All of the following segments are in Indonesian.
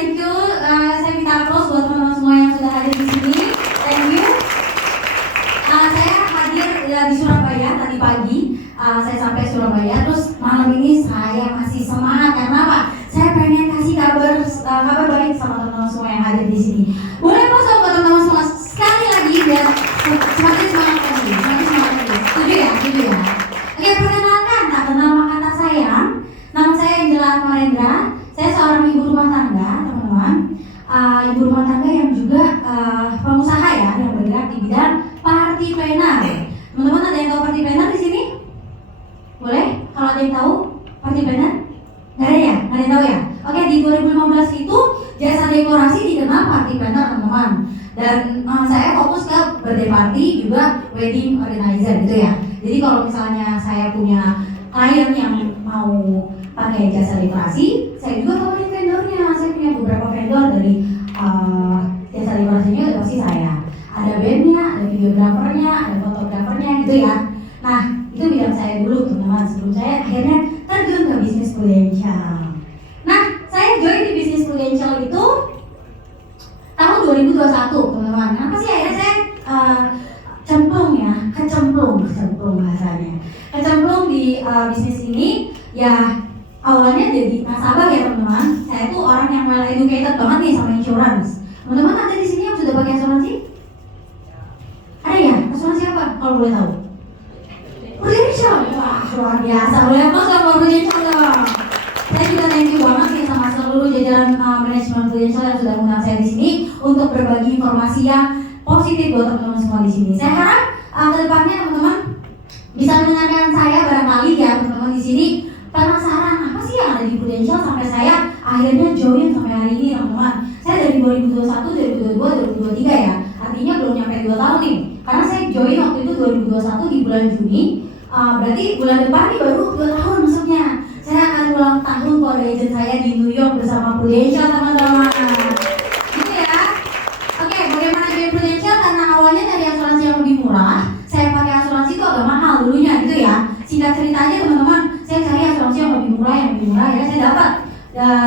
thank you. Saya minta applause buat teman-teman semua yang sudah hadir di sini. Thank you. Saya hadir di Surabaya tadi pagi. Saya sampai Surabaya, terus malam ini saya masih semangat karena apa? Saya pengen kasih kabar baik sama teman-teman semua yang hadir di sini. Boleh applause buat teman-teman semua sekali lagi biar semakin semangat lagi, semakin semangat lagi. Setuju ya? Setuju ya? Oke, perkenalkan, tak kenal maka tak sayang. Nama saya Angela Atmarendra. Saya seorang ibu rumah tangga, teman-teman. Ibu rumah tangga yang juga pengusaha ya, yang bergerak di bidang party planner. Teman-teman ada yang tahu party planner di sini? Boleh? Kalau ada yang tahu party planner? Nggak ada ya? Nggak ada yang tahu ya? Oke, di 2015 itu jasa dekorasi dikenal party planner, teman-teman. Dan saya fokus ke birthday party juga wedding organizer gitu ya. Jadi kalau misalnya saya punya klien yang mau pakai jasa dekorasi, saya juga tawarin vendornya. Saya punya beberapa vendor dari jasa dekorasinya udah pasti saya. Ada bandnya, ada videografernya, ada fotografernya gitu ya. Nah, itu bidang saya dulu teman-teman. Sebelum saya akhirnya terjun ke bisnis Prudential. Nah, saya join di bisnis Prudential itu tahun 2021 teman-teman. Kenapa sih akhirnya saya kecemplung bahasanya. Kecemplung di bisnis ini ya. Awalnya jadi nasabah ya teman-teman. Saya tuh orang yang well educated banget nih sama insurance. Teman-teman ada di sini yang sudah pakai asuransi? Ada ya? Asuransi apa kalau boleh tahu? Prudential. Wah, luar biasa. Boleh apa sama Prudential dong? Saya juga thank you banget nih sama seluruh jajaran manajemen Prudential yang sudah mengundang saya di sini untuk berbagi informasi yang positif buat teman-teman semua di sini. Saya harap kedepannya teman-teman bisa mendengarkan saya barangkali ya teman-teman di sini penasaran apa sih yang ada di Prudential sampai saya akhirnya join sampai hari ini teman-teman. Saya dari 2021, 2022, 2023 ya. Artinya belum nyampe 2 tahun nih. Karena saya join waktu itu 2021 di bulan Juni. Berarti bulan depan nih baru 2 tahun masuknya. Saya akan ulang tahun kode agent saya di New York bersama Prudential teman-teman. Gitu ya. Oke, bagaimana join Prudential? Karena awalnya dari asuransi yang lebih murah. Saya pakai asuransi itu agak mahal dulunya gitu ya. Singkat cerita aja teman-teman, saya cari asuransi yang lebih murah ya saya dapat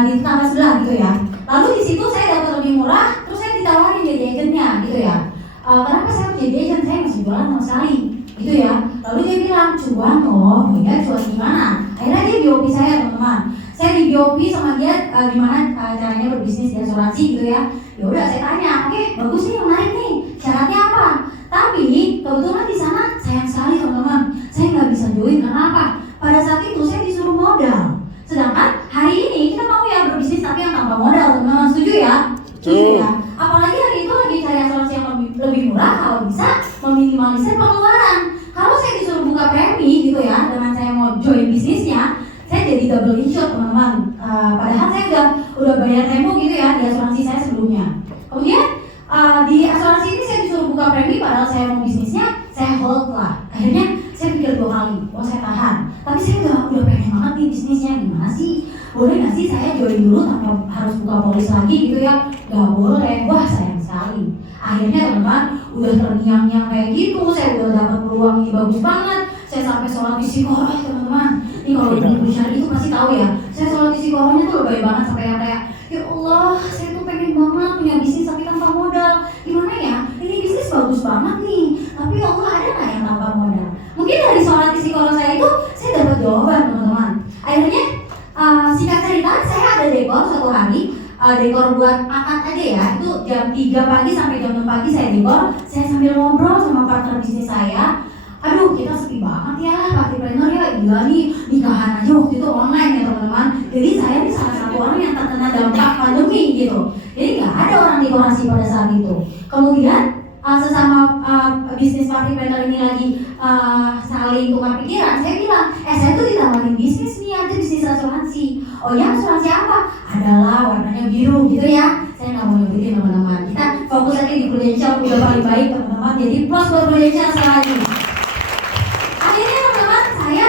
di tetangga sebelah gitu ya. Lalu di situ saya dapat lebih murah, terus saya ditawarin jadi agentnya gitu ya. Kenapa saya mau jadi agent? Saya masih jualan sama sekali gitu ya. Lalu dia bilang cuan loh, ya cuan gimana? Akhirnya dia BOP saya teman-teman. Saya di BOP sama dia gimana caranya berbisnis di asuransi gitu ya. Ya udah saya tanya, oke bagus nih menarik nih, syaratnya apa? Tapi kebetulan di sana sayang sekali teman-teman, saya nggak bisa join karena apa? Pada saat itu saya disuruh modal. Sedangkan hari ini kita mau ya berbisnis tapi yang tanpa modal, teman-teman. Setuju ya? Setuju ya? Apalagi hari itu lagi cari asuransi yang lebih murah kalau bisa meminimalisir pengeluaran. Kalau saya disuruh buka premi gitu ya, dengan saya mau join bisnisnya, saya jadi double insure teman-teman. Padahal saya udah bayar tempo gitu ya di asuransi saya sebelumnya. Kemudian di asuransi ini saya disuruh buka premi padahal saya mau bisnisnya, saya hold lah. Akhirnya saya pikir 2 kali, saya tahan. Tapi saya udah pengen banget nih bisnisnya, gimana sih? Boleh nggak sih saya join dulu tanpa harus buka polis lagi gitu ya? Gak boleh, wah sayang sekali. Akhirnya teman-teman udah terngiang-ngiang kayak gitu, saya udah dapat peluang ini bagus banget. Saya sampai sholat istiqoroh teman-teman. Ini kalau ibu syari itu pasti tahu ya. Saya sholat istiqorohnya tuh lebay banget sampai yang kayak ya Allah, saya tuh pengen banget punya bisnis tapi tanpa modal. Gimana ya? Ini bisnis bagus banget nih. Tapi ya Allah ada nggak yang tanpa modal? Mungkin dari sholat istiqoroh saya itu saya dapat jawaban teman-teman. Akhirnya singkat cerita saya ada dekor suatu hari. Dekor buat akad aja ya, itu jam 3 pagi sampai jam 6 pagi saya dekor. Saya sambil ngobrol sama partner bisnis saya. Aduh kita sepi banget ya party planner ya, gila nih nikahan aja waktu itu online ya teman-teman. Jadi saya nih salah satu orang yang terkena dampak pandemi gitu. Jadi nggak ada orang dekorasi pada saat itu. Kemudian sesama bisnis party planner ini lagi saling tukar pikiran, saya bilang, saya tuh ditawarin bisnis nih, ada bisnis asuransi. Oh ya, asuransi apa? Adalah warnanya biru gitu ya. Saya nggak mau nyebutin teman-teman. Kita fokus aja di Prudential, udah paling baik teman-teman. Jadi plus buat Prudential sekali lagi. Akhirnya teman-teman saya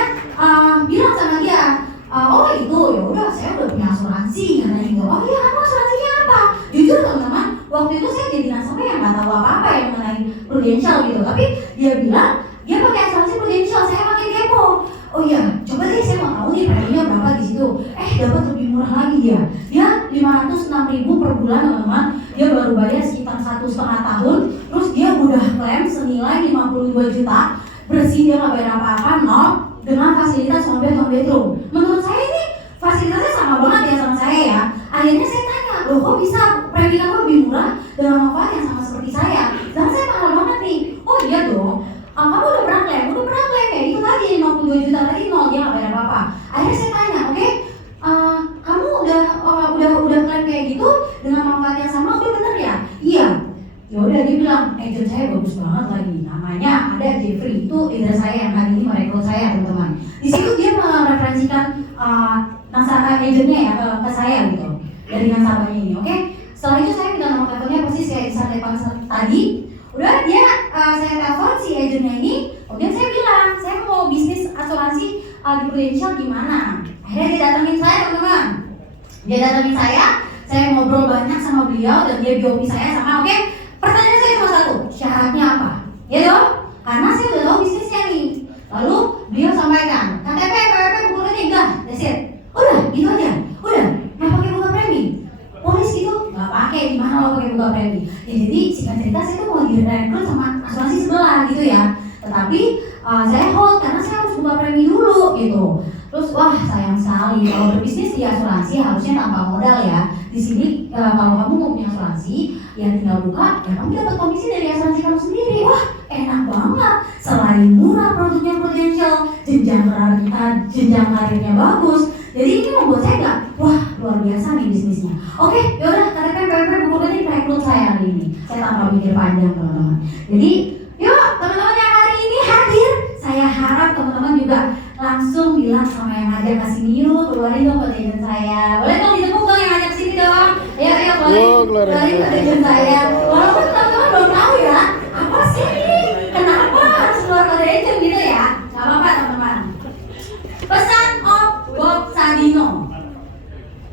bilang sama dia, oh itu ya udah saya udah punya asuransi karena juga. Oh iya, kamu asuransinya apa? Jujur teman-teman, waktu itu saya jadi nasabah yang nggak tahu apa-apa yang mengenai Prudential gitu. Tapi dia bilang dia pakai asuransi Prudential, saya makin kepo. Oh iya, coba deh saya mau tahu nih preminya berapa di situ. Dapat lebih murah lagi dia. Dia 50% 506.000 per bulan teman-teman. Dia baru bayar sekitar 1,5 tahun. Terus dia udah klaim senilai 52 juta. Bersih, dia nggak bayar apa-apa, nol. Dengan fasilitas one bedroom. Menurut saya ini fasilitasnya sama banget ya sama saya ya. Akhirnya saya tanya, loh kok bisa premi kamu lebih murah dengan manfaat yang sama seperti saya? Dan saya mahal banget nih. Oh iya dong. Kamu udah pernah klaim ya, itu tadi 52 juta tadi nol, dia nggak bayar apa-apa. Akhirnya saya tanya, oke, kamu udah klaim kayak gitu dengan manfaat yang sama, udah bener ya? Iya. Ya udah, dia bilang agent saya bagus banget lagi, namanya ada Jeffrey, itu leader saya yang hari ini merekrut saya teman-teman. Di situ dia mereferensikan nasabah agentnya ya ke saya gitu dari nasabahnya ini, oke? Setelah itu saya minta nomor teleponnya persis kayak di Sardepan tadi. Udah dia saya telepon si agentnya ini, kemudian saya bilang saya mau bisnis asuransi di Prudential gimana. Akhirnya dia datangin saya teman-teman. Dia datangin saya ngobrol banyak sama beliau dan dia BOP saya sama, oke? Pertanyaan saya cuma satu, syaratnya apa? Ya dong, karena saya udah tahu bisnisnya nih. Lalu beliau sampaikan, KTP, PWP, buku rekening, udah, that's it. Udah, gitu aja. Udah, nggak pakai buka premi. Polis gitu, nggak pakai, gimana lo pakai buka premi? Ya jadi singkat cerita saya tuh mau direkrut sama asuransi sebelah gitu ya. Tetapi saya hold karena saya harus buka premi dulu gitu. Terus wah sayang sekali kalau berbisnis di asuransi harusnya tanpa modal ya. Di sini kalau kamu mau punya asuransi ya tinggal buka, ya kamu dapat komisi dari asuransi kamu sendiri. Wah enak banget. Selain murah produknya Prudential, jenjang karirnya bagus. Jadi ini membuat saya gak, wah luar biasa nih bisnisnya. Oke, yaudah KTP, PWP, buku rekening rekrut saya hari ini. Saya tanpa mikir panjang teman-teman. Jadi yuk teman-teman yang hari ini hadir, saya harap teman-teman juga langsung bilang sama yang ngajak ke sini, yuk keluarin dong konten saya. Boleh dong ditepuk dong yang ngajak ke sini dong. Ayo keluarin konten saya. Walaupun teman-teman belum tahu ya, apa sih ini? Kenapa harus keluar konten gitu ya? Gak apa-apa teman-teman. Pesan Om Bob Sadino,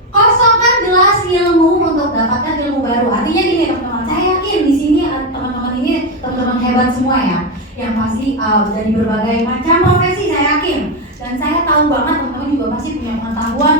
kosongkan gelas ilmu untuk dapatkan ilmu baru. Artinya gini teman-teman, saya yakin di sini teman-teman ini teman-teman hebat semua ya, yang pasti dari berbagai macam profesi saya yakin. Dan saya tahu banget teman-teman juga pasti punya pengetahuan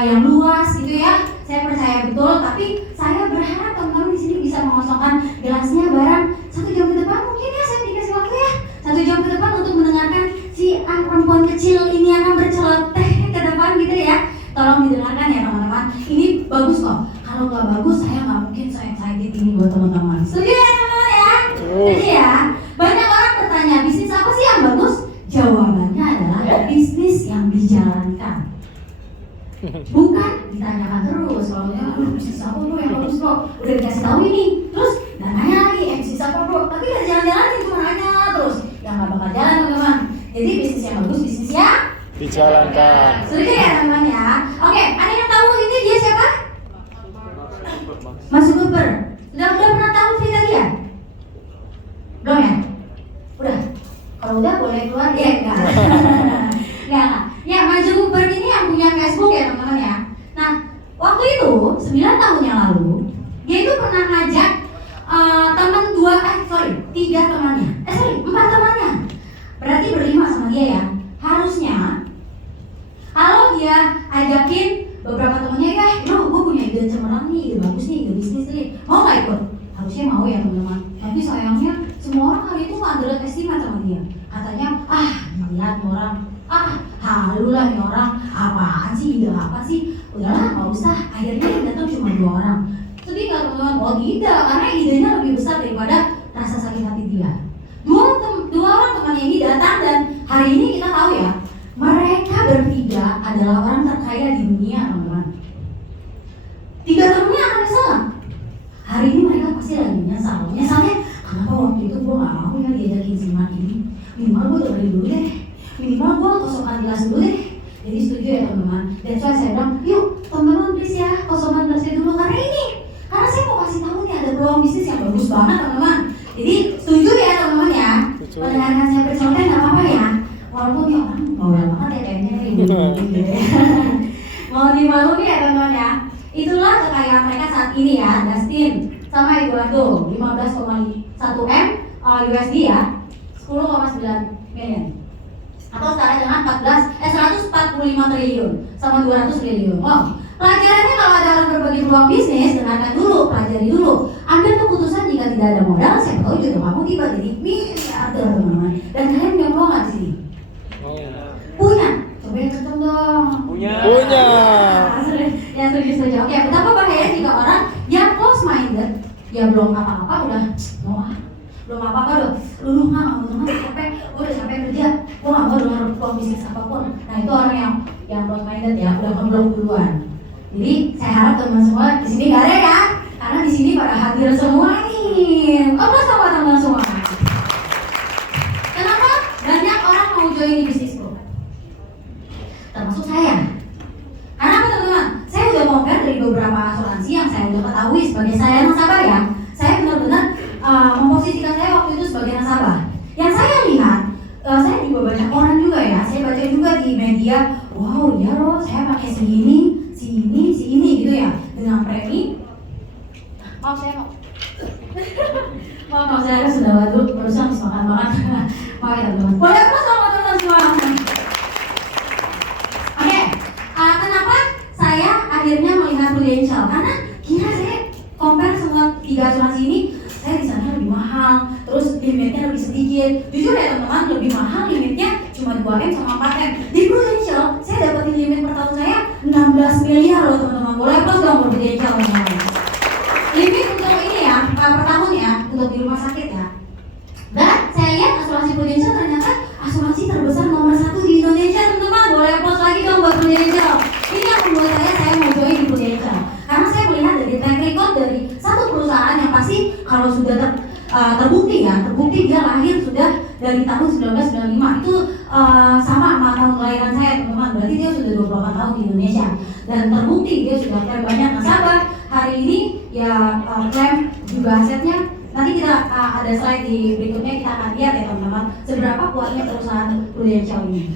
yang luas gitu ya. Saya percaya betul. Tapi saya berharap teman-teman di sini bisa mengosongkan gelasnya bareng 1 jam ke depan mungkin ya. Saya dikasih waktu ya 1 jam ke depan untuk mendengarkan si perempuan kecil ini akan berceloteh ke depan gitu ya. Tolong didengarkan ya teman-teman. Ini bagus kok. Kalau nggak bagus saya nggak mungkin excited ini buat teman-teman. Setuju ya teman-teman ya? Setuju ya. Banyak orang bertanya bisnis apa sih yang bagus? Jawabannya adalah bisnis yang dijalankan. Bukan ditanyakan terus. Kalau bisnis apa bro yang bagus bro? Udah dikasih tahu ini. Terus dan nanya lagi bisnis apa bro? Tapi nggak jalan-jalan cuma nanya terus. Yang nggak bakal jalan teman-teman. Jadi bisnis yang bagus bisnis yang dijalankan. Setuju ya teman-teman ya? Oke, ada yang tahu ini dia siapa? Mas Zuckerberg. Udah pernah tahu cerita dia? Belum ya? Udah? Kalau udah boleh keluar ya? Enggak. Ya, Mas Zuckerberg ini yang punya Facebook ya teman-teman ya. Nah, waktu itu 9 tahun yang lalu dia itu pernah ngajak 3 temannya. 4 temannya. Berarti berlima sama dia ya. Harusnya kalau dia ajakin beberapa temennya, bro, gue punya ide cemerlang nih, ide bagus nih, ide bisnis nih, mau gak ikut? Harusnya mau ya teman-teman. Tapi sayangnya semua orang hari itu underestimate sama dia. Katanya, lihat orang, halu lah nih orang, apaan sih, ide apa sih? Udahlah, gak usah. Akhirnya yang datang cuma 2 orang. Sedih gak teman-teman? Oh tidak, karena idenya lebih besar daripada rasa sakit hati dia. Dua orang temannya ini datang dan hari ini kita tahu ya, mereka bertiga adalah orang terkaya di dunia teman-teman. 3 temennya akan nyesel. Hari ini mereka pasti lagi menyesal. Nyesalnya kenapa waktu itu gue gak mau ya diajakin si Mark ini. Minimal gue dengerin dulu deh. Minimal gue kosongkan gelas dulu deh. Jadi setuju ya teman-teman. Dan soalnya saya bilang, yuk teman-teman please ya kosongkan gelasnya dulu karena ini. Karena saya mau kasih tahu nih ada peluang bisnis yang bagus banget teman-teman. Jadi setuju ya teman-teman ya. Mendengarkan saya bercontoh nggak apa-apa ya. Walaupun ya orang bawel banget ya kayaknya ini. Mau dimaklumi ya teman-teman ya. Itulah kekayaan mereka saat ini ya. Dustin sama Eduardo 15,1 M USD ya, 10,9 miliar atau setara dengan 145 triliun sama 200 triliun. Oh, pelajarannya kalau ada orang berbagi jadi peluang bisnis, dengarkan dulu, pelajari dulu, ambil keputusan. Jika tidak ada modal, saya tahu juga kamu tiba jadi miliarder teman-teman. Dan kalian punya peluang nggak di sini? Punya. Coba yang kenceng dong. Punya. Ya setuju. Oke, betapa bahaya jika orang yang close minded, ya belum apa-apa udah belum apa-apa udah capek, gue udah capek kerja, gue nggak mau dengar peluang bisnis apapun. Nah itu orang yang close minded ya, udah ngeblok duluan. Jadi saya harap teman semua di sini gak ada ya, karena di sini pada hadir semua nih. Apa sama teman semua? Kenapa banyak orang mau join di bisnisku? Termasuk saya. Karena apa teman-teman? Saya udah compare dari beberapa asuransi yang saya udah ketahui sebagai saya nasabah ya. Saya benar-benar memposisikan saya waktu itu sebagai nasabah. Yang saya lihat, saya juga banyak orang juga ya. Saya baca juga di media, wow ya loh, saya pakai si ini gitu ya, dengan premi. Maaf saya maaf saya sudah barusan habis makan. Maaf ya teman-teman. Boleh terus sama teman-teman semua. Oke, kenapa saya akhirnya melihat Prudential? Karena kira saya compare semua 3 asuransi ini, saya di sana lebih mahal, terus limitnya lebih sedikit. Jujur ya teman-teman, lebih mahal limitnya cuma 2M sama 4M. Di Prudential, saya dapetin limit per tahun saya 16 miliar loh teman-teman. Boleh plus dong Prudential teman-teman. Limit untuk ini ya, per tahun ya, untuk di rumah sakit ya. Dan saya lihat asuransi Prudential ternyata asuransi terbesar nomor 1 di Indonesia teman-teman. Boleh plus lagi dong buat Prudential. Ini yang membuat saya mau join di Prudential. Karena saya melihat dari track record dari satu perusahaan yang pasti kalau sudah terbukti dia lahir sudah dari tahun 1995 itu sama tahun kelahiran saya teman-teman. Berarti dia sudah 28 tahun di Indonesia dan terbukti dia sudah klaim banyak nasabah. Hari ini ya klaim juga asetnya. Nanti kita ada slide di berikutnya, kita akan lihat ya teman-teman seberapa kuatnya perusahaan Prudential ini.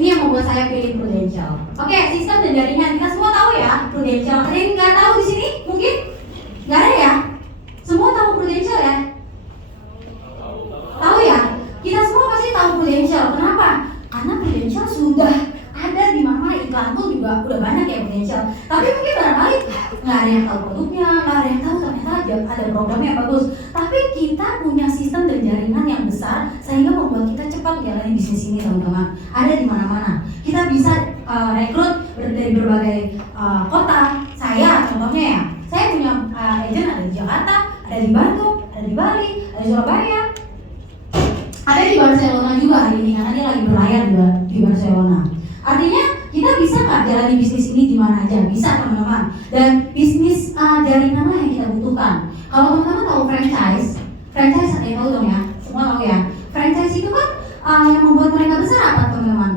Ini yang membuat saya pilih Prudential. Oke, sistem dan jaringan kita semua tahu ya Prudential. Ada yang nggak tahu di sini? Mungkin nggak ada ya? Semua tahu Prudential ya? Tahu ya? Kita semua pasti tahu Prudential. Kenapa? Karena Prudential sudah ada di mana, iklan tuh juga udah banyak ya Prudential. Tapi mungkin barangkali nggak ada yang tahu produknya, nggak ada yang tahu ternyata ada programnya yang bagus. Tapi kita punya sistem dan jaringan yang besar sehingga membuat kita cepat menjalani bisnis ini teman-teman. Ada di mana-mana. Kita bisa rekrut dari berbagai kota. Saya contohnya ya, saya punya agent ada di Jakarta, ada di Bandung, ada di Bali, ada di Surabaya, ada di Barcelona juga hari ini karena dia lagi berlayar di Barcelona. Artinya kita bisa nggak jalani bisnis ini di mana aja? Bisa teman-teman. Dan bisnis jaringan lah yang kita butuhkan. Kalau teman-teman tahu franchise ada yang tahu dong ya? Semua tahu ya? Franchise itu kan yang membuat mereka besar apa teman-teman?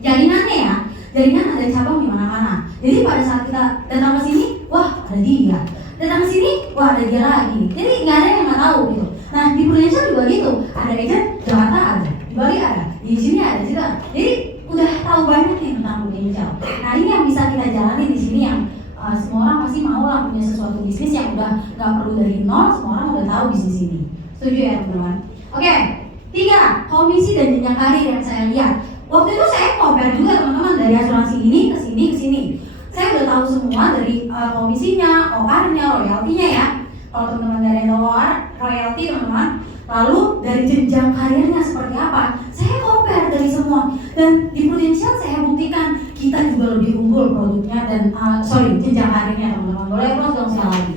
Jaringannya ya. Jaringan ada cabang di mana-mana. Jadi pada saat kita datang ke sini, wah ada dia. Datang ke sini, wah ada dia lagi. Jadi nggak ada yang nggak tahu gitu. Nah di Prudential juga gitu. Ada agent Jakarta ada, di Bali ada, di sini ada juga. Jadi udah tahu banyak nih tentang Prudential. Nah ini yang bisa kita jalani di sini yang semua orang pasti mau lah punya sesuatu bisnis yang udah nggak perlu dari nol. Semua orang udah tahu bisnis ini. Setuju ya teman-teman? Oke, 3, komisi dan jenjang karir yang saya lihat. Waktu itu saya compare juga teman-teman dari asuransi ini ke sini. Saya udah tahu semua dari komisinya, OR-nya, royaltinya ya. Kalau teman-teman dari OR, royalti teman-teman. Lalu dari jenjang karirnya seperti apa? Saya compare dari semua. Dan di Prudential saya buktikan kita juga lebih unggul produknya dan jenjang karirnya teman-teman. Boleh close dong sekali lagi.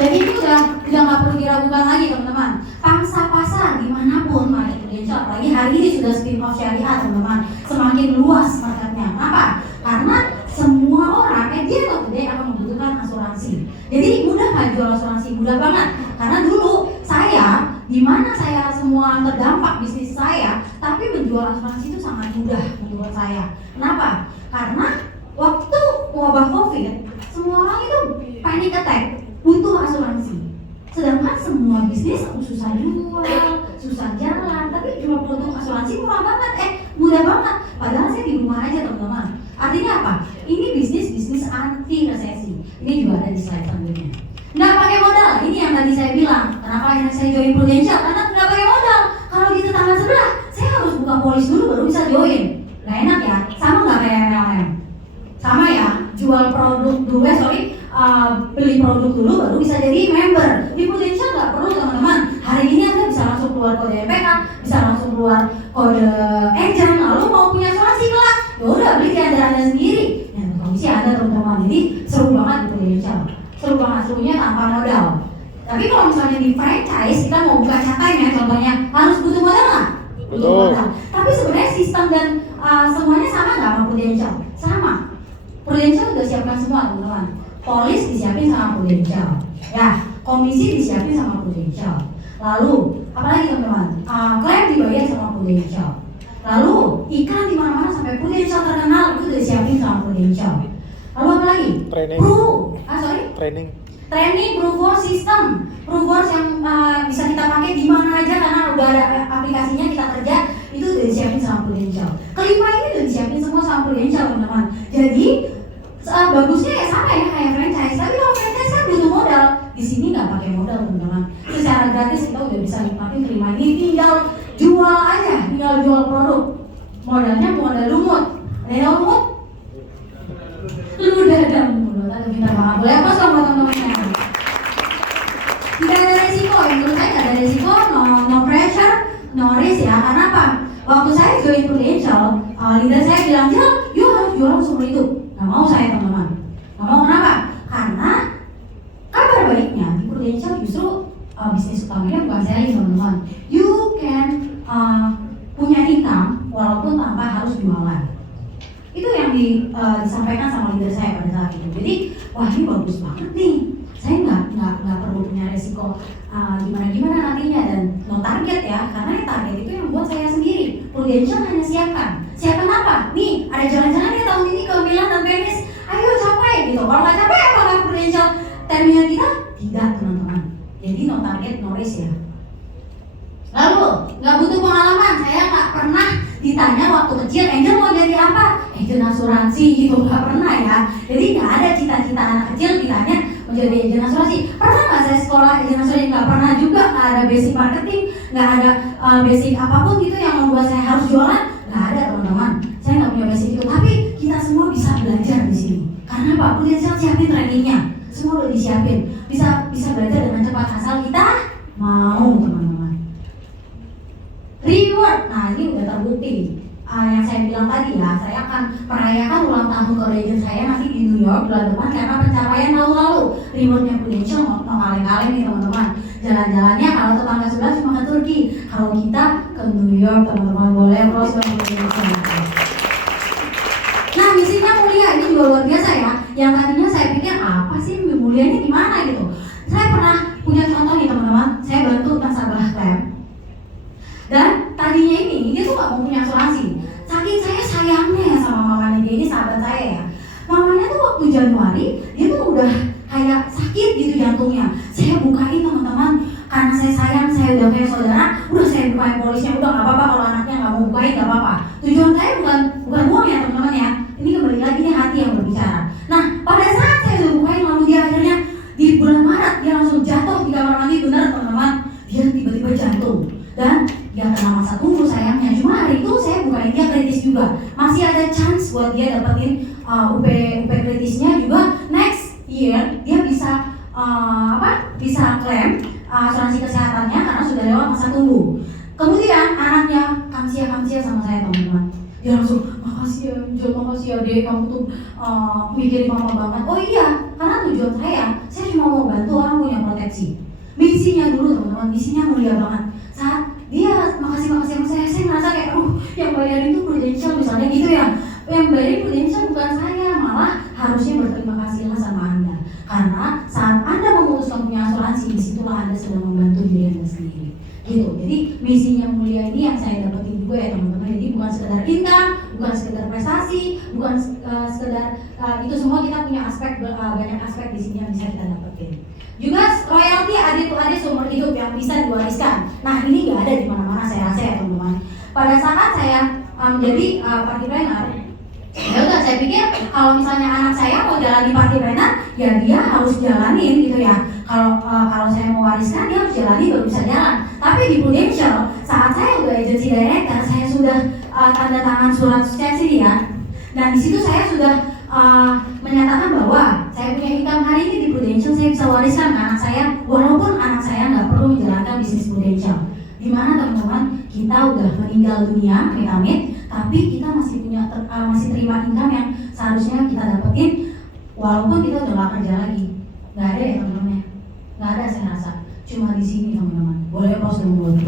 Jadi itu udah nggak perlu diragukan lagi teman-teman. Pangsa pasar dimanapun market Prudential, apalagi hari ini sudah spin off syariah teman-teman, semakin luas marketnya. Kenapa? Karena semua orang dia akan membutuhkan asuransi. Jadi mudah nggak jual asuransi? Mudah banget. Karena dulu saya, di mana saya semua terdampak bisnis saya, tapi menjual asuransi itu sangat mudah menurut saya. Kenapa? Karena waktu wabah COVID, semua orang itu panic attack, butuh asuransi. Sedangkan semua bisnis susah jual, susah jalan, tapi jual produk asuransi murah banget, mudah banget. Padahal saya di rumah aja teman-teman. Artinya apa? Ini bisnis anti resesi. Ini juga ada di slide selanjutnya. Nggak pakai modal, ini yang tadi saya bilang. Kenapa akhirnya saya join Prudential? Karena nggak pakai modal. Kalau di tetangga sebelah, saya harus buka polis dulu baru bisa join. Nggak enak ya? Sama nggak kayak MLM? Sama ya? jual produk dulu, beli produk dulu baru bisa jadi member. Di Prudential nggak perlu teman-teman. Hari ini Anda bisa langsung keluar kode MPK, bisa langsung keluar kode agent, lalu mau punya asuransi kelak, ya udah beli di Anda sendiri. Yang komisi ada teman-teman. Jadi seru banget di Prudential. Seru banget, serunya tanpa modal. Tapi kalau misalnya di franchise kita mau buka catain ya, contohnya harus butuh modal nggak? Butuh modal. Tapi sebenarnya sistem dan semuanya sama nggak sama Prudential? Sama. Prudential udah siapkan semua teman-teman. Polis disiapin sama Prudential, ya, komisi disiapin sama Prudential. Lalu apalagi teman-teman? Klaim dibayar sama Prudential. Lalu iklan di mana-mana sampai Prudential terkenal itu udah disiapin sama Prudential. Lalu apa lagi? Training, Proof system, Proof yang bisa kita pakai di mana aja karena udah ada aplikasinya, kita kerja itu udah disiapin sama Prudential. Kelima ini udah disiapin semua sama Prudential teman-teman. Jadi bagusnya ya sama ya kayak franchise, tapi kalau franchise kan butuh modal. Di sini nggak pakai modal teman-teman. Secara gratis kita udah bisa nikmatin kelima ini, tinggal jual aja, tinggal jual produk. Modalnya modal lumut. Ada yang lumut? Lu udah ada lumut, ada pintar banget. Boleh apa sama teman-temannya? Tidak ada resiko, yang menurut saya tidak ada resiko, no pressure, no risk ya. Karena apa? Waktu saya join Prudential, leader saya bilang, yuk harus jual seumur hidup. Gak mau saya teman-teman. Gak mau kenapa? Karena kabar baiknya di Prudential justru bisnis utamanya bukan selling teman-teman. You can punya income walaupun tanpa harus jualan. Itu yang disampaikan sama leader saya pada saat itu. Jadi wah ini bagus banget nih. Saya nggak perlu punya resiko gimana nantinya dan no target ya, karena target itu yang buat saya sendiri. Prudential hanya siapkan apa? Nih ada jalan-jalan ya tahun ini ke Milan dan Venice. Ayo capai gitu. Kalau nggak capai apakah Prudential terminal kita? Tidak teman-teman. Jadi no target no risk ya. Lalu nggak butuh pengalaman. Saya nggak pernah ditanya waktu kecil Angel mau jadi apa? Agent asuransi gitu, nggak pernah ya. Jadi nggak ada cita-cita anak kecil ditanya menjadi agent asuransi. Pernah nggak saya sekolah agent asuransi? Nggak pernah juga. Nggak ada basic marketing, nggak ada basic apapun gitu yang membuat saya harus jualan. Nggak ada teman-teman. Saya nggak punya basic itu. Tapi kita semua bisa belajar di sini. Karena Pak Prudential siapin trainingnya, semua udah disiapin. Bisa belajar dengan cepat asal kita mau teman-teman. Reward, nah ini udah terbukti. Yang saya bilang tadi ya, saya akan merayakan ulang tahun agent saya nanti di New York bulan depan karena pencapaian tahun lalu. Rewardnya Prudential mau kaleng-kaleng nih teman-teman. Jalan-jalannya kalau tetangga sebelah cuma ke Turki, kalau kita ke New York teman-teman. Boleh terus Prudential. Nah misinya mulia, ini juga luar biasa ya. Yang tadinya saya pikir apa sih mulianya gimana gitu. Saya pernah punya contoh nih teman-teman. Saya bantu nasabah klaim. Dan tadinya ini dia tuh gak mau punya asuransi. Saking saya sayangnya sama mamanya dia, ini sahabat saya ya. Mamanya tuh waktu Januari dia tuh udah kayak sakit gitu jantungnya. Saya bukain teman-teman, karena saya sayang, saya udah kayak saudara, udah saya bukain polisnya, udah gak apa-apa kalau anaknya gak mau bukain, gak apa-apa. Tujuan saya bukan uang ya teman-teman ya. Ini kembali lagi nih hati yang berbicara. Nah pada saat saya udah bukain lalu dia akhirnya di bulan Maret dia langsung jatuh di kamar mandi, bener teman-teman. Dia tiba-tiba jantung dan dia kena masa tunggu sayangnya. Cuma hari itu saya bukain dia kritis juga. Masih ada chance buat dia dapetin UP kritisnya juga. Next year dia bisa bisa klaim asuransi kesehatannya karena sudah lewat masa tunggu. Kemudian anaknya kamsia sama saya teman-teman. Dia langsung makasih ya Angel, makasih ya Dek, kamu tuh mikirin mama banget. Oh iya, karena tujuan saya cuma mau bantu orang punya proteksi. Misinya dulu teman-teman, misinya mulia banget. Saat dia makasih sama saya ngerasa kayak yang bayarin itu Prudential misalnya gitu ya. Yang bayarin Prudential bukan saya, malah harusnya berterima kasihlah sama Anda. Karena saat Anda memutuskan punya asuransi, disitulah Anda sedang membantu diri Anda sendiri. Gitu. Jadi misinya mulia ini yang saya dapetin juga ya teman-teman. Jadi bukan sekedar income, bukan sekedar prestasi, bukan sekedar itu semua, kita punya aspek banyak aspek di sini yang bisa kita dapetin. Juga royalti adik-adik seumur hidup yang bisa diwariskan. Nah ini nggak ada di mana-mana saya rasa ya teman-teman. Pada saat saya menjadi party planner, ya udah saya pikir kalau misalnya anak saya mau jalani party planner, ya dia harus jalanin gitu ya. Kalau saya mau wariskan dia harus jalani baru bisa jalan. Tapi di Prudential saat saya udah agency director, saya sudah tanda tangan surat substansi dia. Dan di situ saya sudah menyatakan bahwa saya punya income hari ini di Prudential, saya bisa wariskan ke anak saya, walaupun anak saya nggak perlu menjalankan bisnis Prudential. Dimana teman-teman, kita udah meninggal dunia, amit-amit, tapi kita masih punya masih terima income yang seharusnya kita dapetin, walaupun kita udah nggak kerja lagi. Nggak ada ya teman-teman ya? Nggak ada, saya rasa. Cuma di sini teman-teman. Boleh pause dulu.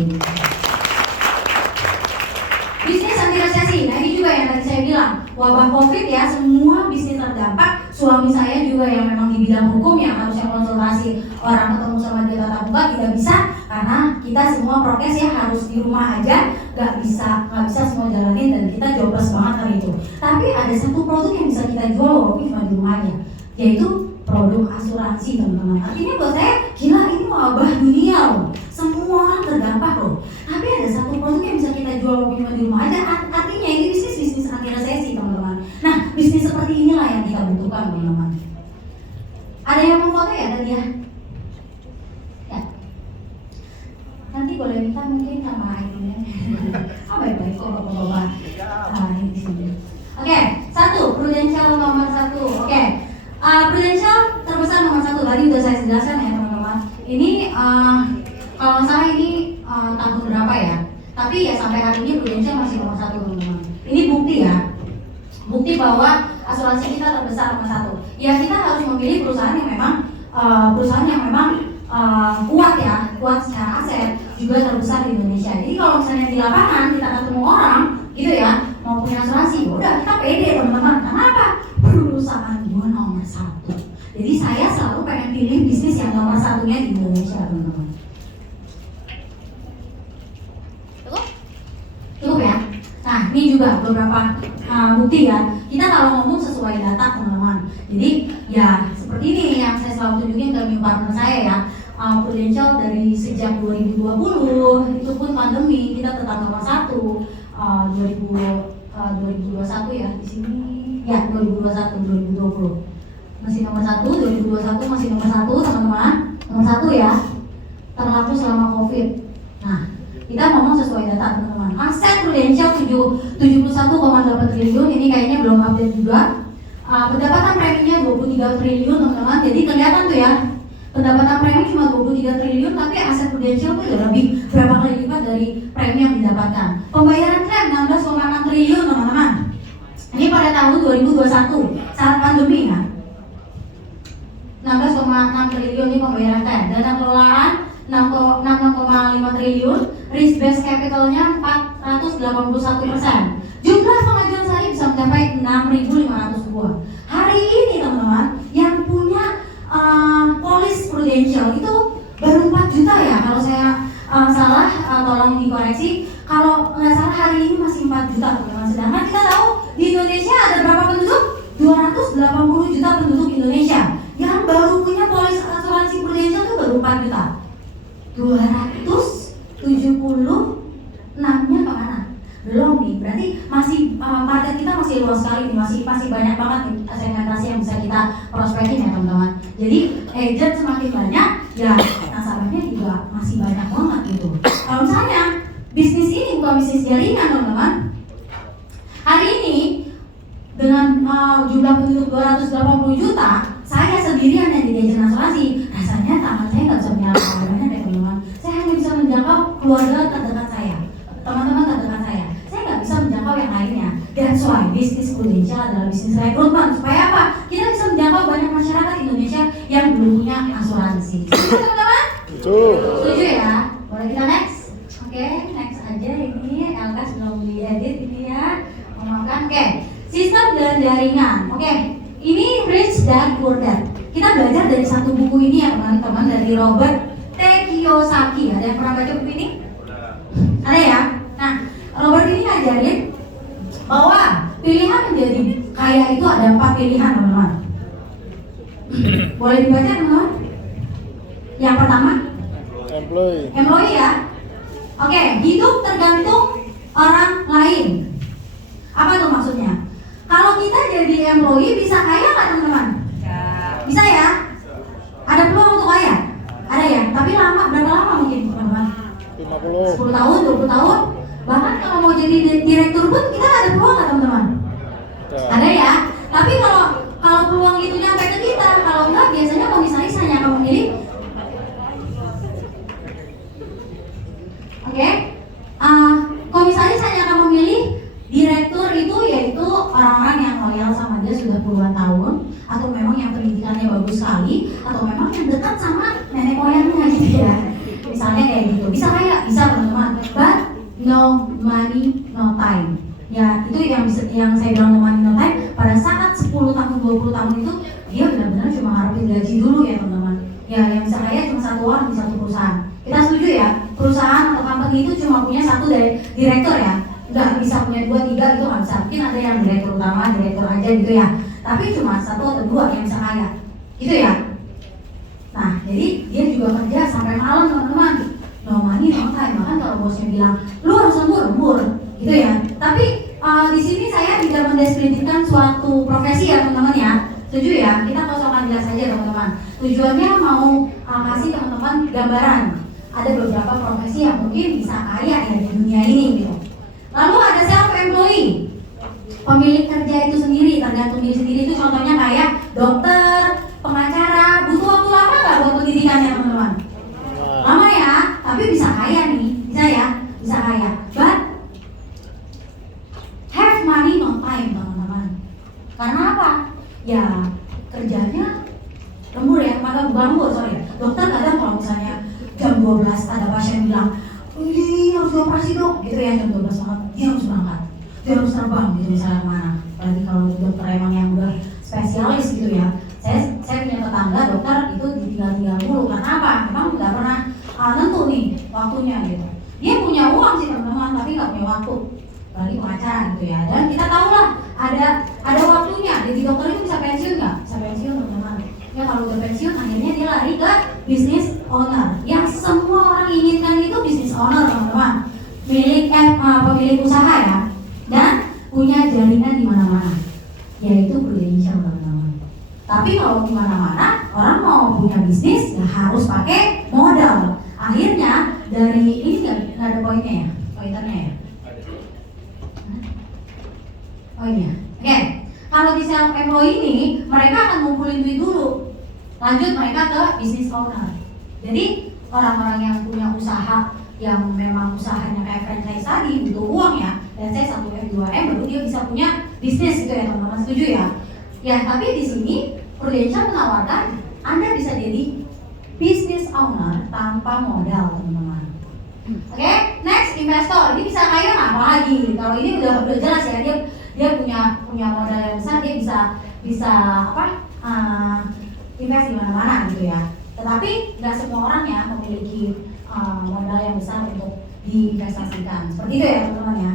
Bisnis anti resesi, nah ini juga yang tadi saya bilang, wabah COVID ya, semua bisnis terdampak. Suami saya juga yang memang di bidang hukum yang harusnya konsultasi orang ketemu sama dia tatap muka tidak bisa karena kita semua prokes ya, harus di rumah aja, nggak bisa semua jalanin dan kita jobless banget hari itu. Tapi ada satu produk yang bisa kita jual walaupun cuma di rumah aja, yaitu produk asuransi teman-teman. Artinya buat saya, gila ini wabah dunia loh, semua orang terdampak loh. Tapi ada satu produk yang bisa kita jual walaupun cuma di rumah aja, artinya ini bisnis anti resesi teman-teman. Nah, bisnis seperti inilah yang kita butuhkan teman-teman. Ada yang mau foto ya tadi ya? Ya. Nanti boleh minta mungkin sama ini. Baik-baik kok bapak-bapak. Ini di sini. Oke, Prudential nomor 1. Oke. Prudential terbesar nomor 1 tadi udah saya jelaskan ya teman-teman. Ini kalau nggak salah ini tahun berapa ya? Tapi ya sampai hari ini Prudential masih nomor 1 teman-teman. Ini bukti ya, bukti bahwa asuransi kita terbesar nomor 1. Ya kita harus memilih perusahaan yang memang kuat ya, kuat secara aset, juga terbesar di Indonesia. Jadi kalau misalnya di lapangan kita ketemu orang gitu ya, mau punya asuransi, udah kita pede teman-teman. Kenapa? Perusahaan gua nomor 1. Jadi saya selalu pengen pilih bisnis yang nomor 1-nya di Indonesia teman-teman. Cukup ya? Nah ini juga beberapa bukti ya. Kita kalau ngomong sesuai data teman-teman. Jadi ya seperti ini yang saya selalu tunjukin ke new partner saya ya. Prudential dari sejak 2020 itu pun pandemi kita tetap nomor 1. 2021 ya di sini ya 2021 2020 masih nomor 1, 2021 masih nomor 1 teman-teman, nomor 1 ya, terlaku selama COVID. Nah kita ngomong sesuai data teman-teman. Aset Prudential 71,8 triliun, ini kayaknya belum update juga. Pendapatan preminya 23 triliun teman-teman. Jadi kelihatan tuh ya, pendapatan premi cuma 23 triliun, tapi aset Prudential tuh udah lebih berapa kali lipat dari premi yang didapatkan. Pembayaran klaim 16,6 triliun teman-teman. Ini pada tahun 2021 saat pandemi ya. 16,6 triliun ini pembayaran klaim. Dana kelolaan 6,5 triliun, risk based capitalnya 481%. Jumlah pengajuan sehari bisa mencapai 6.500 buah. Hari ini teman-teman yang punya polis Prudential itu baru 4 juta ya, kalau saya salah tolong dikoreksi. Kalau nggak salah hari ini masih 4 juta teman-teman. Sedangkan kita tahu di Indonesia ada berapa penduduk? 280 juta penduduk Indonesia. Yang baru punya polis asuransi Prudential itu baru 4 juta. 276-nya kemana? Belum nih, berarti masih market kita masih luas sekali nih, masih banyak banget nih segmentasi yang bisa kita prospekin ya teman-teman. Jadi agent semakin banyak, ya nasabahnya juga masih banyak banget gitu. Kalau misalnya bisnis ini bukan bisnis jaringan teman-teman, hari ini dengan jumlah penduduk 280 juta, saya sendirian yang jadi agen asuransi, rasanya tangan saya nggak bisa menyalahkan teman-teman. Saya hanya bisa menjangkau keluarga terdekat saya, teman-teman terdekat saya. Saya nggak bisa menjangkau yang lainnya. That's why bisnis Prudential adalah bisnis rekrutmen. Supaya apa? Kita bisa menjangkau banyak masyarakat Indonesia yang belum punya asuransi. Setuju teman-teman? Setuju ya? Boleh kita next? Oke, next aja ini. Elkas belum diedit ini ya. Memakan. Oke, sistem dan jaringan. Oke, ini Rich dan Poor Dad. Kita belajar dari satu buku ini ya teman-teman, dari Robert T. Kiyosaki. Ada yang pernah baca buku ini? Ada ya? Nah, Robert ini ngajarin bahwa pilihan menjadi kaya itu ada 4 pilihan teman-teman. Boleh dibaca teman-teman? Yang pertama, employee ya. Oke, hidup tergantung orang lain. Apa tuh maksudnya? Kalau kita jadi employee bisa kaya nggak teman-teman? Bisa ya? Ada peluang untuk kaya? Ada ya? Tapi lama, berapa lama mungkin teman-teman? 10 tahun, 20 tahun. Bahkan kalau mau jadi direktur pun kita ada peluang nggak teman-teman? Ada ya? Tapi kalau biasanya komisaris hanya akan memilih komisaris hanya akan memilih direktur itu, yaitu orang-orang yang loyal sama dia sudah puluhan tahun, atau memang yang pendidikannya bagus sekali, atau memang yang dekat sama nenek moyangnya gitu ya. Misalnya kayak gitu. Bisa kayak, bisa teman-teman. But no money, no time. Ya, itu yang saya bilang no money, no time. Pada saat 10 tahun, 20 tahun itu dia benar-benar cuma harapin gaji dulu ya teman-teman. Ya, yang bisa kaya cuma satu orang di satu perusahaan. Kita setuju ya, perusahaan atau company itu cuma punya satu dari direktur ya. Nggak bisa punya 2, 3 itu nggak bisa. Mungkin ada yang direktur utama, direktur aja gitu ya. Tapi cuma 1 atau 2 yang bisa kaya. Gitu ya. Nah, jadi dia juga kerja sampai malam teman-teman. No money, no time. Bahkan kalau bosnya bilang, lu harus lembur, gitu ya. Tapi di sini saya tidak mendeskripsikan suatu profesi ya teman-teman ya. Setuju ya? Kita kosongkan jelas saja teman-teman. Tujuannya mau kasih teman-teman gambaran. Ada beberapa profesi yang mungkin bisa kaya ya di dunia ini gitu. Lalu ada self-employee, pemilik kerja itu sendiri, tergantung diri sendiri. Itu contohnya kayak dokter, pengacara. Butuh waktu lama nggak buat pendidikannya teman-teman? Lama ya, tapi bisa kaya nih, bisa ya, bisa kaya. But have money no time teman-teman. Karena apa? Ya kerjanya lembur ya, maka bukan lembur, sorry. Dokter kadang kalau misalnya jam 12 ada pasien bilang, ini harus dioperasi dok, gitu ya, jam 12 banget, dia harus berangkat, dia harus terbang gitu misalnya kemana. Apalagi kalau dokter emang yang udah spesialis gitu ya. Saya punya tetangga dokter itu ditinggal dulu, karena apa? Memang nggak pernah nentu nih waktunya gitu. Dia punya uang sih teman-teman, tapi nggak punya waktu. Apalagi pengacara gitu ya. Dan kita tahu lah ada waktunya. Jadi dokter itu bisa pensiun nggak? Bisa pensiun teman-teman. Ya kalau udah pensiun akhirnya dia lari ke bisnis owner. Yang semua orang inginkan itu bisnis owner teman-teman. Pemilik usaha ya. Dan punya jaringan di mana-mana. Yaitu prudential teman-teman. Tapi kalau di mana-mana orang mau punya bisnis ya harus pakai modal. Akhirnya dari ini nggak ada poinnya ya? Pointernya ya? Oh iya. Oke. Kalau di self-employed ini, mereka akan ngumpulin duit dulu. Lanjut mereka ke bisnis owner. Jadi orang-orang yang punya usaha yang memang usahanya kayak franchise tadi butuh uang ya. Dan saya 1M 2M baru dia bisa punya bisnis gitu ya teman-teman, setuju ya? Ya tapi di sini Prudential menawarkan Anda bisa jadi bisnis owner tanpa modal teman-teman. Oke, next investor. Ini bisa kaya nggak? Apalagi kalau ini udah jelas ya, dia punya modal yang besar, dia bisa invest di mana-mana gitu ya. Tetapi nggak semua orang ya memiliki modal yang besar untuk diinvestasikan. Seperti itu ya teman-teman ya.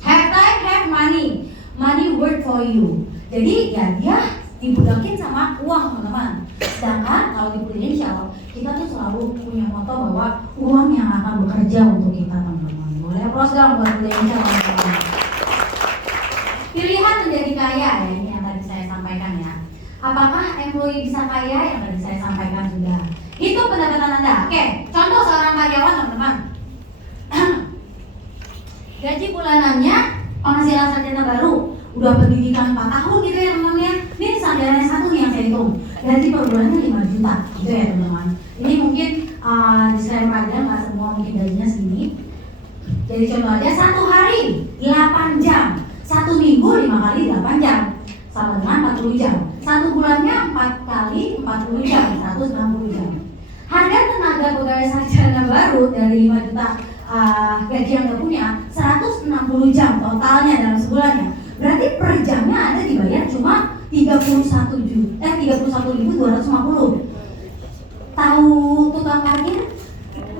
Have time, have money. Money work for you. Jadi ya dia dibudakin sama uang teman-teman. Sedangkan kalau di Prudential kita tuh selalu punya moto bahwa uang yang akan bekerja untuk kita teman-teman. Boleh applause dong buat Prudential teman-teman. Pilihan menjadi kaya ya, ini yang tadi saya sampaikan ya. Apakah employee bisa kaya? Yang tadi saya sampaikan sudah. Itu pendapatan Anda. Oke, contoh seorang karyawan teman-teman. Gaji bulanannya, penghasilan sarjana baru, udah pendidikan 4 tahun gitu ya teman-teman ya. Ini sarjana 1 nih yang saya hitung. Gaji per bulannya 5 juta gitu ya teman-teman. Ini mungkin disclaimer aja, nggak semua mungkin gajinya segini. Jadi contoh aja, 1 hari 8 jam, 1 minggu 5 kali 8 jam, sama dengan 40 jam. 1 bulannya 4 kali 40 jam, 160 jam. Harga tenaga pegawai sarjana baru dari 5 juta gaji yang dia punya 160 jam totalnya dalam sebulannya. Berarti per jamnya Anda dibayar cuma 31.250. Tahu tukang parkir?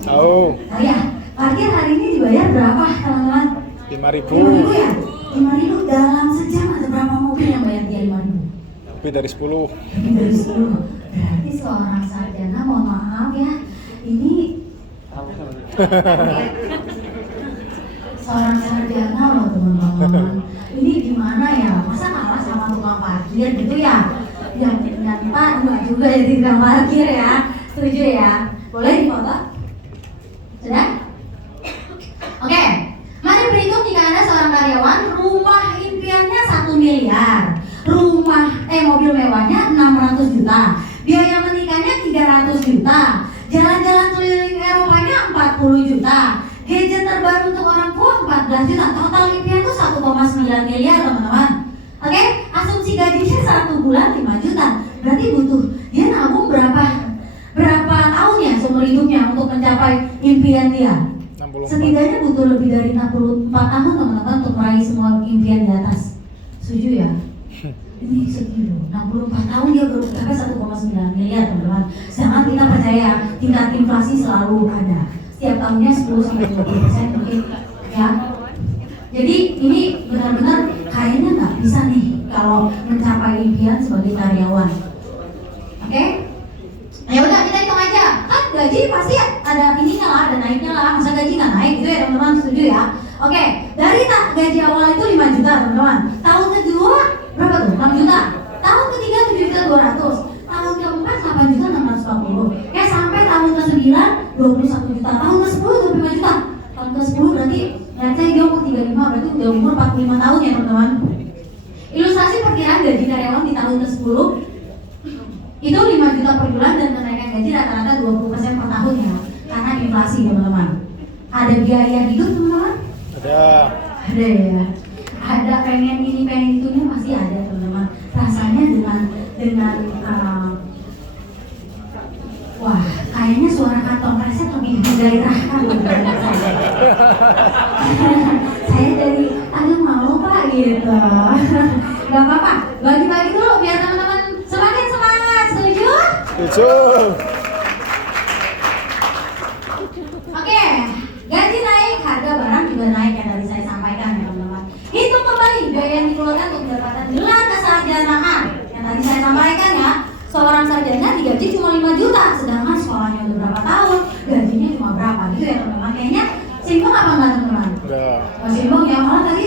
Tahu. Oh ya, parkir hari ini dibayar berapa teman-teman? 5.000. 5.000 ya? 5.000 dalam sejam ada berapa mobil yang bayar dia 5.000? Lebih dari 10. Lebih dari 10. Berarti seorang sarjana, mohon maaf ya, ini seorang sarjana loh teman-teman. Ini gimana ya? Masa kalah sama tukang parkir gitu ya? Yang ternyata enggak juga jadi tukang parkir ya. Setuju ya? Boleh difoto? Sudah? Oke. Mari berhitung jika Anda seorang karyawan, rumah impiannya 1 miliar. Mobil mewahnya 600 juta. biaya menikahnya 300 juta, jalan-jalan keliling Eropanya 40 juta, gadget terbaru untuk orang tua 14 juta, total impian tuh 1,9 miliar teman-teman. Oke, asumsi gajinya 1 bulan 5 juta, berarti butuh dia nabung berapa tahun ya seumur hidupnya untuk mencapai impian dia? 64. Setidaknya butuh lebih dari 64 tahun teman-teman untuk meraih semua impian di atas. Setuju ya? Ini setuju. 64 tahun dia baru mencapai 1,9 miliar teman-teman. Sedangkan kita percaya tingkat inflasi selalu ada. Setiap tahunnya 10-20% mungkin ya. Jadi ini benar-benar kayaknya nggak bisa nih kalau mencapai impian sebagai karyawan. Oke? Ya udah kita hitung aja. Kan gaji pasti ada ininya lah, ada naiknya lah. Masa gaji nggak naik gitu ya teman-teman, setuju ya? Oke, dari gaji awal itu 5 juta teman-teman. Tahun kedua berapa tuh? 6 juta. Tahun ketiga 7 juta 200. Tahun keempat 8 juta 640. Sampai tahun ke-9 21 juta. Tahun ke-10 25 juta. Tahun ke-10 berarti nanti dia umur 35, berarti udah umur 45 tahun ya teman-teman. Ilustrasi perkiraan gaji karyawan di tahun ke-10 itu 5 juta per bulan dan kenaikan gaji rata-rata 20% per tahun ya, karena inflasi teman-teman. Ada biaya hidup teman-teman? Ada ya. Ada pengen ini pengen itunya pasti ada teman-teman. Rasanya dengan wah, kayaknya suara kantong kresek lebih menggairahkan daripada saya. Saya dari aduh malu pak gitu. Gak apa-apa, bagi-bagi dulu biar teman-teman semakin semangat. Setuju? Setuju. Oke, gaji naik, harga barang juga naik yang tadi saya sampaikan ya teman-teman. Hitung kembali biaya yang dikeluarkan untuk mendapatkan gelar kesarjanaan yang tadi saya sampaikan ya. Seorang sarjana digaji cuma 5 juta, sedangkan sekolahnya udah berapa tahun, gajinya cuma berapa gitu ya teman-teman. Kayaknya simpel apa enggak teman-teman? Simpel ya, malah tadi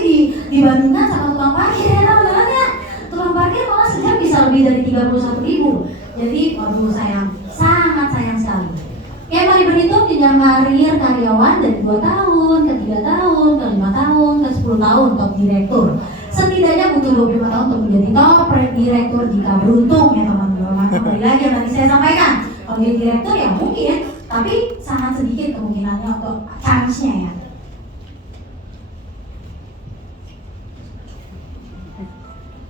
dibandingkan sama tukang parkir ya teman-teman ya. Tukang parkir malah sejam bisa lebih dari 31.000. Jadi waduh sayang, sangat sayang sekali. Oke, mari berhitung jenjang karir karyawan dari 2 tahun, ke 3 tahun, ke 5 tahun, ke 10 tahun top direktur. Setidaknya butuh 25 tahun untuk menjadi top direktur jika beruntung ya teman-teman. Kembali lagi yang tadi saya sampaikan, kalau jadi direktur ya mungkin, tapi sangat sedikit kemungkinannya untuk chance-nya ya.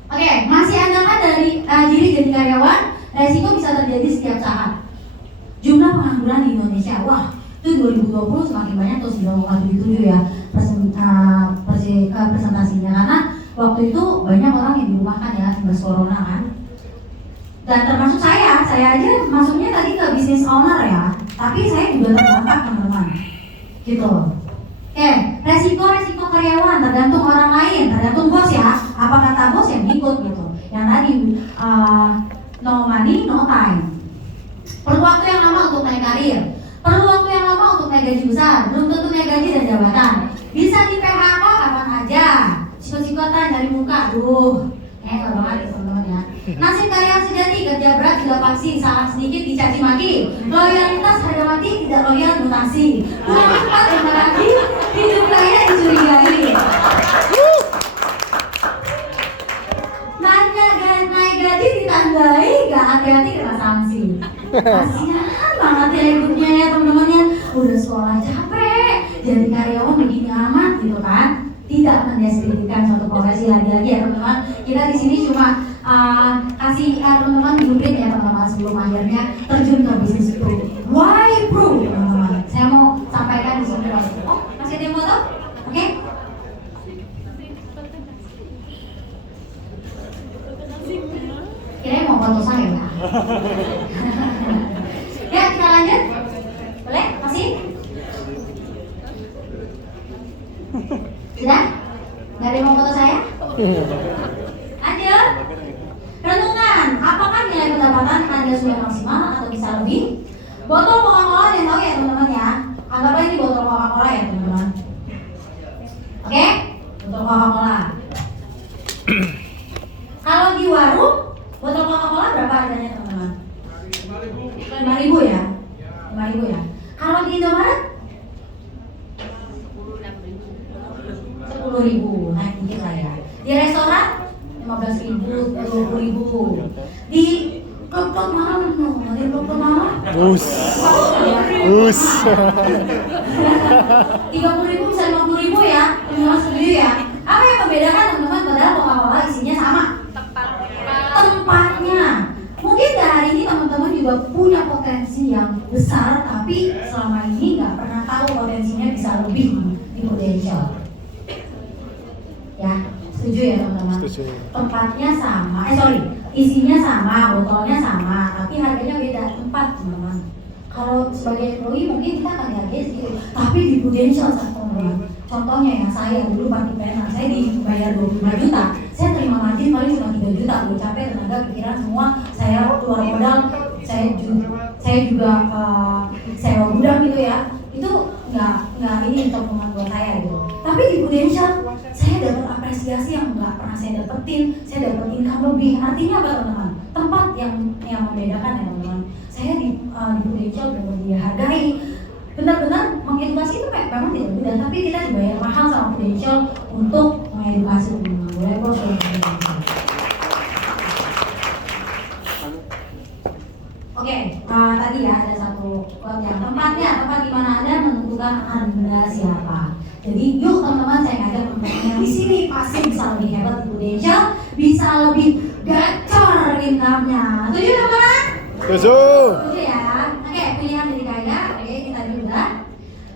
Oke, masih andalkan dari diri jadi karyawan, resiko bisa terjadi setiap saat. Jumlah pengangguran di Indonesia, wah itu 2020 semakin banyak tuh 9,77 ya presentasinya, karena waktu itu banyak orang yang dirumahkan ya akibat corona kan. Dan termasuk saya aja masuknya tadi ke bisnis owner ya, tapi saya juga terdampak teman-teman gitu. Oke, resiko karyawan tergantung orang lain, tergantung bos ya. Apa kata bos yang ikut gitu. Yang tadi no money no time. Perlu waktu yang lama untuk naik karir, perlu waktu yang lama untuk naik gaji besar, belum tentu naik gaji dan jabatan. Bisa di PHK kapan aja, sikot-sikotan dari muka, nggak banget ya teman-teman ya. Nasib karyawan sejati, kerja berat tidak pasti, salah sedikit dicaci maki, loyalitas harga mati, tidak loyal mutasi, kurang cepat dimarahi, hidup kaya dicurigai. Naik gaji ditandai, gak hati-hati kena sanksi. Kasihan banget ya hidupnya ya teman-teman ya. Udah sekolah capek, jadi karyawan begini amat gitu kan. Tidak mendeskripsikan suatu profesi lagi-lagi ya teman-teman. Kita di sini cuma kasih teman-teman blueprint ya teman-teman sebelum akhirnya terjun ke bisnis itu. Why pro teman-teman? Saya mau sampaikan di sini. Oh, masih ada yang foto? Oke? Kira mau foto saya ya? Ya kita lanjut. Boleh? Masih? Sudah? Gak ada yang mau foto saya? Lanjut. Renungan, apakah nilai pendapatan Anda sudah maksimal atau bisa lebih? Botol Coca-Cola yang tahu ya teman-teman ya. Anggaplah ini botol Coca-Cola ya teman-teman. Oke? Botol Coca-Cola. Kalau di warung, botol Coca-Cola berapa harganya teman-teman? 5.000 ya? 5.000 ya? Kalau di Indomaret? 10.000, naik dikit lah ya. Di restoran 15.000, 20.000. Di klub-klub malam Us. Us. 30.000 bisa 50.000 ya, teman-teman setuju ya? Apa yang membedakan teman-teman? Padahal Coca-Cola isinya sama. Tempatnya. Mungkin dari ini teman-teman juga punya potensi yang besar, tapi selama ini nggak pernah tahu potensinya bisa lebih di Prudential. Ya, setuju ya teman-teman? Setuju. Tempatnya sama, isinya sama, botolnya sama, tapi harganya beda tempat teman-teman. Kalau sebagai employee mungkin kita akan dihargai segitu, tapi di Prudential teman-teman. Contohnya ya, saya dulu party planner, saya dibayar 25 juta, saya terima margin paling cuma 3 juta, gue capek, tenaga, pikiran semua, saya keluar modal, saya juga sewa gudang gitu ya, itu nggak ini untuk buat saya gitu. Tapi di Prudential saya dapat apresiasi yang nggak pernah saya dapetin, saya dapat income lebih. Artinya apa teman-teman? Tempat yang membedakan ya teman-teman. Saya di Prudential benar-benar dihargai. Benar-benar mengedukasi itu memang tidak mudah, tapi kita dibayar mahal sama Prudential untuk mengedukasi teman-teman. Boleh bos? Oke, tadi ya ada satu quote yang tempat di mana Anda menentukan Anda siapa. Jadi yuk teman-teman, saya ngajak teman-teman yang di sini pasti bisa lebih hebat di Prudential, bisa lebih gacor income-nya. Setuju teman-teman? Setuju. Setuju ya. Oke, pilihan dari kaya. Oke, kita juga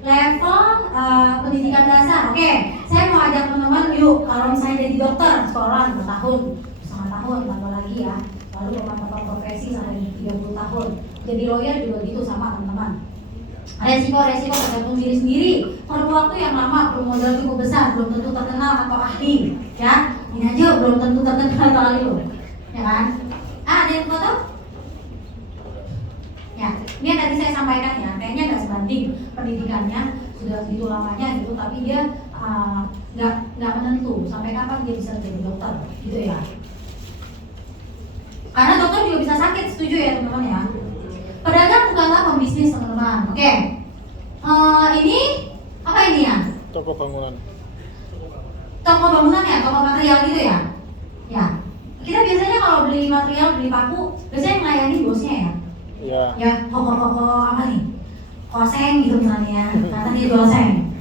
level pendidikan dasar. Oke, saya mau ajak teman-teman yuk, kalau misalnya jadi dokter sekolah 2 tahun, setengah tahun, tambah lagi ya. Lalu pemantauan profesi sampai 30 tahun. Jadi lawyer juga gitu sama teman-teman. Resiko tergantung diri sendiri. Perlu waktu yang lama, perlu modal cukup besar, belum tentu terkenal atau ahli, ya. Ini aja belum tentu terkenal atau ahli loh, ya kan? Ada yang foto? Ya, ini yang tadi saya sampaikan ya. Kayaknya nggak sebanding pendidikannya sudah begitu lamanya gitu, tapi dia nggak menentu sampai kapan dia bisa jadi dokter, gitu ya. Karena dokter juga bisa sakit, setuju ya teman-teman ya. Pedagang bukanlah pembisnis teman-teman. Oke. Ini apa ini ya? Toko bangunan. Toko bangunan ya, toko material gitu ya. Ya. Kita biasanya kalau beli material, beli paku, biasanya melayani bosnya ya. Ya. Ya, toko apa nih? Koseng gitu misalnya. Karena dia jual seng.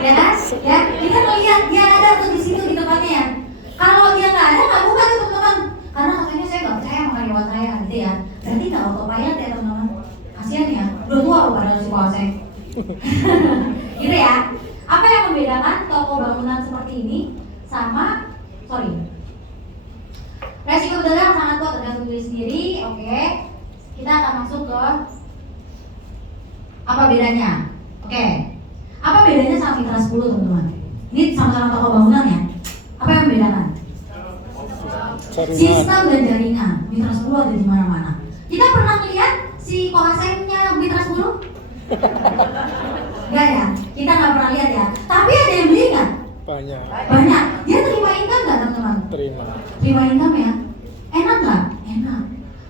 Ya kan? Ya, kita melihat dia ada tuh di situ di tempatnya ya. Kalau dia nggak ada, nggak buka tuh teman-teman. Karena katanya saya nggak percaya sama karyawan saya gitu ya. Berarti nggak autopilot ya teman-teman. Kasian ya, udah tua loh padahal si koseng. Gitu ya. Apa yang membedakan toko bangunan seperti ini sama resiko berdagang sangat kuat tergantung diri sendiri. Oke. Kita akan masuk ke apa bedanya. Oke. Apa bedanya sama Mitra 10 teman-teman? Ini sama-sama toko bangunan ya. Apa yang membedakan? Sistem dan jaringan. Mitra 10 ada di mana-mana. Kita pernah lihat si kohasengnya Mitra 10? Enggak ya? Kita nggak pernah lihat ya. Tapi ada yang beli nggak? Banyak. Banyak. Dia terima income nggak teman-teman? Terima income ya. Enak nggak? Enak.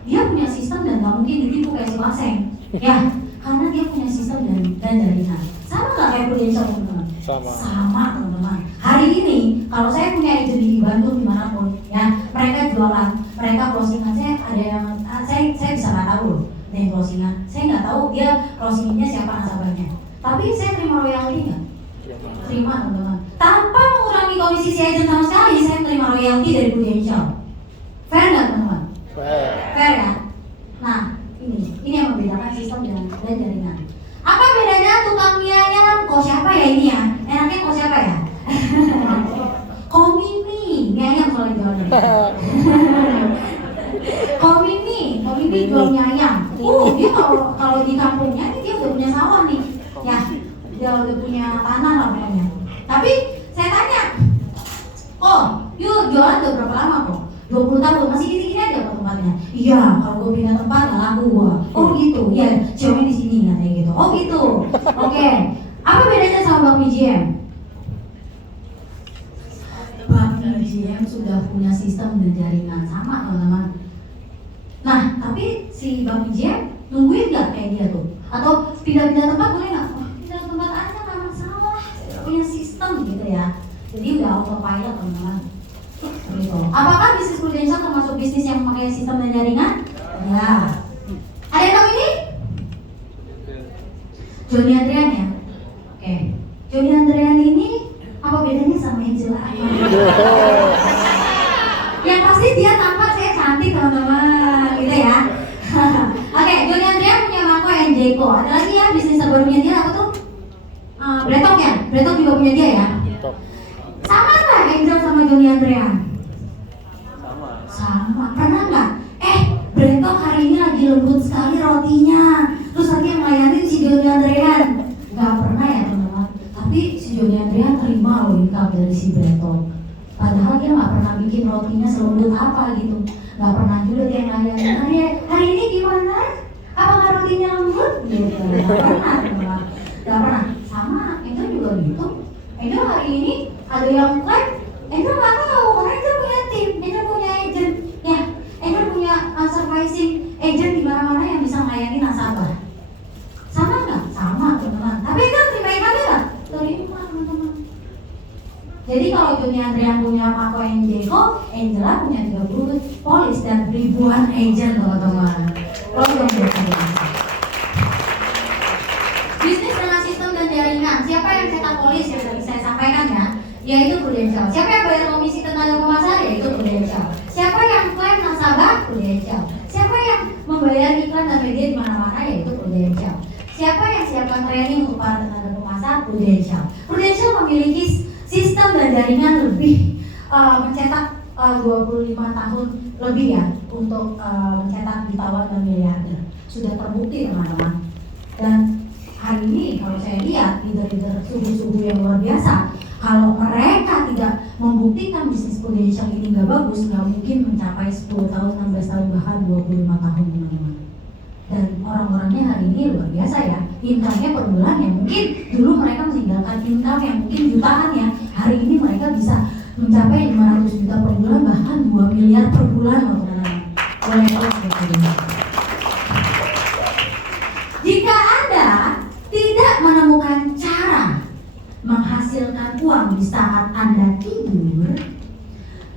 Dia punya sistem dan nggak mungkin ditipu kayak si kohaseng. Ya, karena dia punya sistem dan jaringan. Sama nggak kayak Prudential teman-teman? Sama teman-teman. Hari ini kalau saya punya agent di Bandung dimanapun, ya mereka jualan, mereka closingan, saya ada yang saya bisa nggak tahu loh, ada yang closingan. Saya nggak tahu dia closingnya siapa nasabahnya. Tapi saya terima royalti nggak? Terima teman-teman. Tanpa mengurangi komisi si agent sama sekali, saya terima royalti dari Prudential. Fair nggak teman-teman? Fair ya. Nah ini yang membedakan sistem dan jaringan. Apa bedanya tukang mianya? Kok siapa ya ini ya? Enaknya kok siapa ya? Komimi, mie ayam soalnya jualnya. Komimi jual mie ayam. Dia kalau di kampungnya ini dia udah punya sawah nih. Ya, dia udah punya tanah lah pokoknya. Tapi saya tanya, yuk jualan udah berapa lama kok? 20 tahun, masih gini-gini aja kok tempatnya. Iya, kalau gue pindah tempat gak laku gua. Oh gitu, iya, ceweknya di sini katanya gitu. Oh gitu, oke. Apa bedanya sama Bang BGM? Bang BGM sudah punya sistem dan jaringan sama teman-teman. Nah, tapi si Bang BGM nungguin nggak kayak dia tuh? Atau pindah-pindah tempat boleh nggak? Pindah tempat aja nggak masalah, punya sistem gitu ya. Jadi udah autopilot teman-teman. Gitu. Apakah bisnis Prudential termasuk bisnis yang memakai sistem dan jaringan? Ya. Ada yang tahu ini? Johnny Andrean ya? Oke. Johnny Andrean ini apa bedanya sama Angela? Yang pasti dia tampak saya cantik teman-teman, gitu ya. Oke, Johnny Andrean punya Marco and Jayco. Ada lagi ya bisnis terbarunya dia apa tuh? Bretok ya? Bretok juga punya dia ya? Top. Sama nggak Angel sama Johnny Andrean? Sama. Sama. Pernah nggak? Bretok hari ini lagi lembut sekali rotinya. Terus lagi yang ngelayanin si Johnny Andrean. Nggak pernah ya teman-teman. Tapi si Johnny Andrean terima loh income dari si Bretok. Padahal dia nggak pernah bikin rotinya selembut apa gitu. Nggak pernah juga dia ngelayanin. Hari ini gimana? Apakah rotinya lembut? Gitu. Nggak pernah teman-teman. Nggak pernah. Sama. Angel juga gitu. Angel hari ini ada yang klaim. Angel nggak tahu karena Angel punya tim. Angel punya agent. Ya. Angel punya servicing agent di mana-mana yang bisa melayani nasabah. Sama nggak? Sama teman-teman. Tapi Angel terima income nggak? Terima teman-teman. Jadi kalau Johnny Andrean punya Marco and Jayco, Angela punya 30 polis dan ribuan agent teman-teman. Bisnis dengan sistem dan jaringan. Siapa yang cetak polis yang tadi saya sampaikan ya? Yaitu Prudential. Siapa yang bayar komisi tenaga pemasar? Yaitu Prudential. Siapa yang klaim nasabah? Prudential. Siapa yang membayar iklan dan media di mana-mana? Yaitu Prudential. Siapa yang siapkan training untuk para tenaga pemasar? Prudential. Prudential memiliki sistem dan jaringan lebih mencetak 25 tahun lebih ya untuk mencetak jutawan dan miliarder. Sudah terbukti teman-teman. Dan hari ini kalau saya lihat leader-leader suhu-suhu yang luar biasa, kalau mereka tidak membuktikan bisnis Prudential ini nggak bagus, nggak mungkin mencapai 10 tahun, 16 tahun, bahkan 25 tahun teman-teman. Dan orang-orangnya hari ini luar biasa ya, income-nya per bulan yang mungkin dulu mereka meninggalkan income yang mungkin jutaan ya, hari ini mereka bisa mencapai 500 juta per bulan, bahkan 2 miliar per bulan loh teman-teman. Boleh tahu. Jika Anda tidak menemukan cara menghasilkan uang di saat Anda tidur,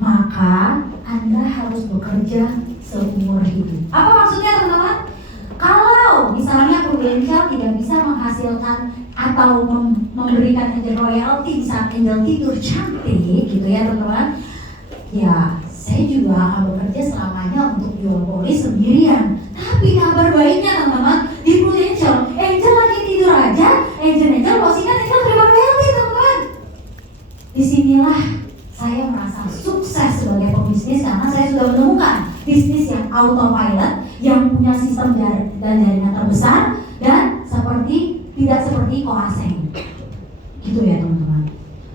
maka Anda harus bekerja seumur hidup. Apa maksudnya teman-teman? Kalau misalnya Prudential tidak bisa menghasilkan atau memberikan Angel royalty di saat Angel tidur cantik gitu ya teman-teman, ya saya juga akan bekerja selamanya untuk jual polis sendirian. Tapi kabar baiknya teman-teman, di Prudential Angel lagi tidur aja, Angel postingan Angel terima royalty teman-teman. Disinilah saya merasa sukses sebagai pebisnis karena saya sudah menemukan bisnis yang autopilot, yang punya sistem dan jaringan terbesar, dan tidak seperti Koaseng gitu ya teman-teman.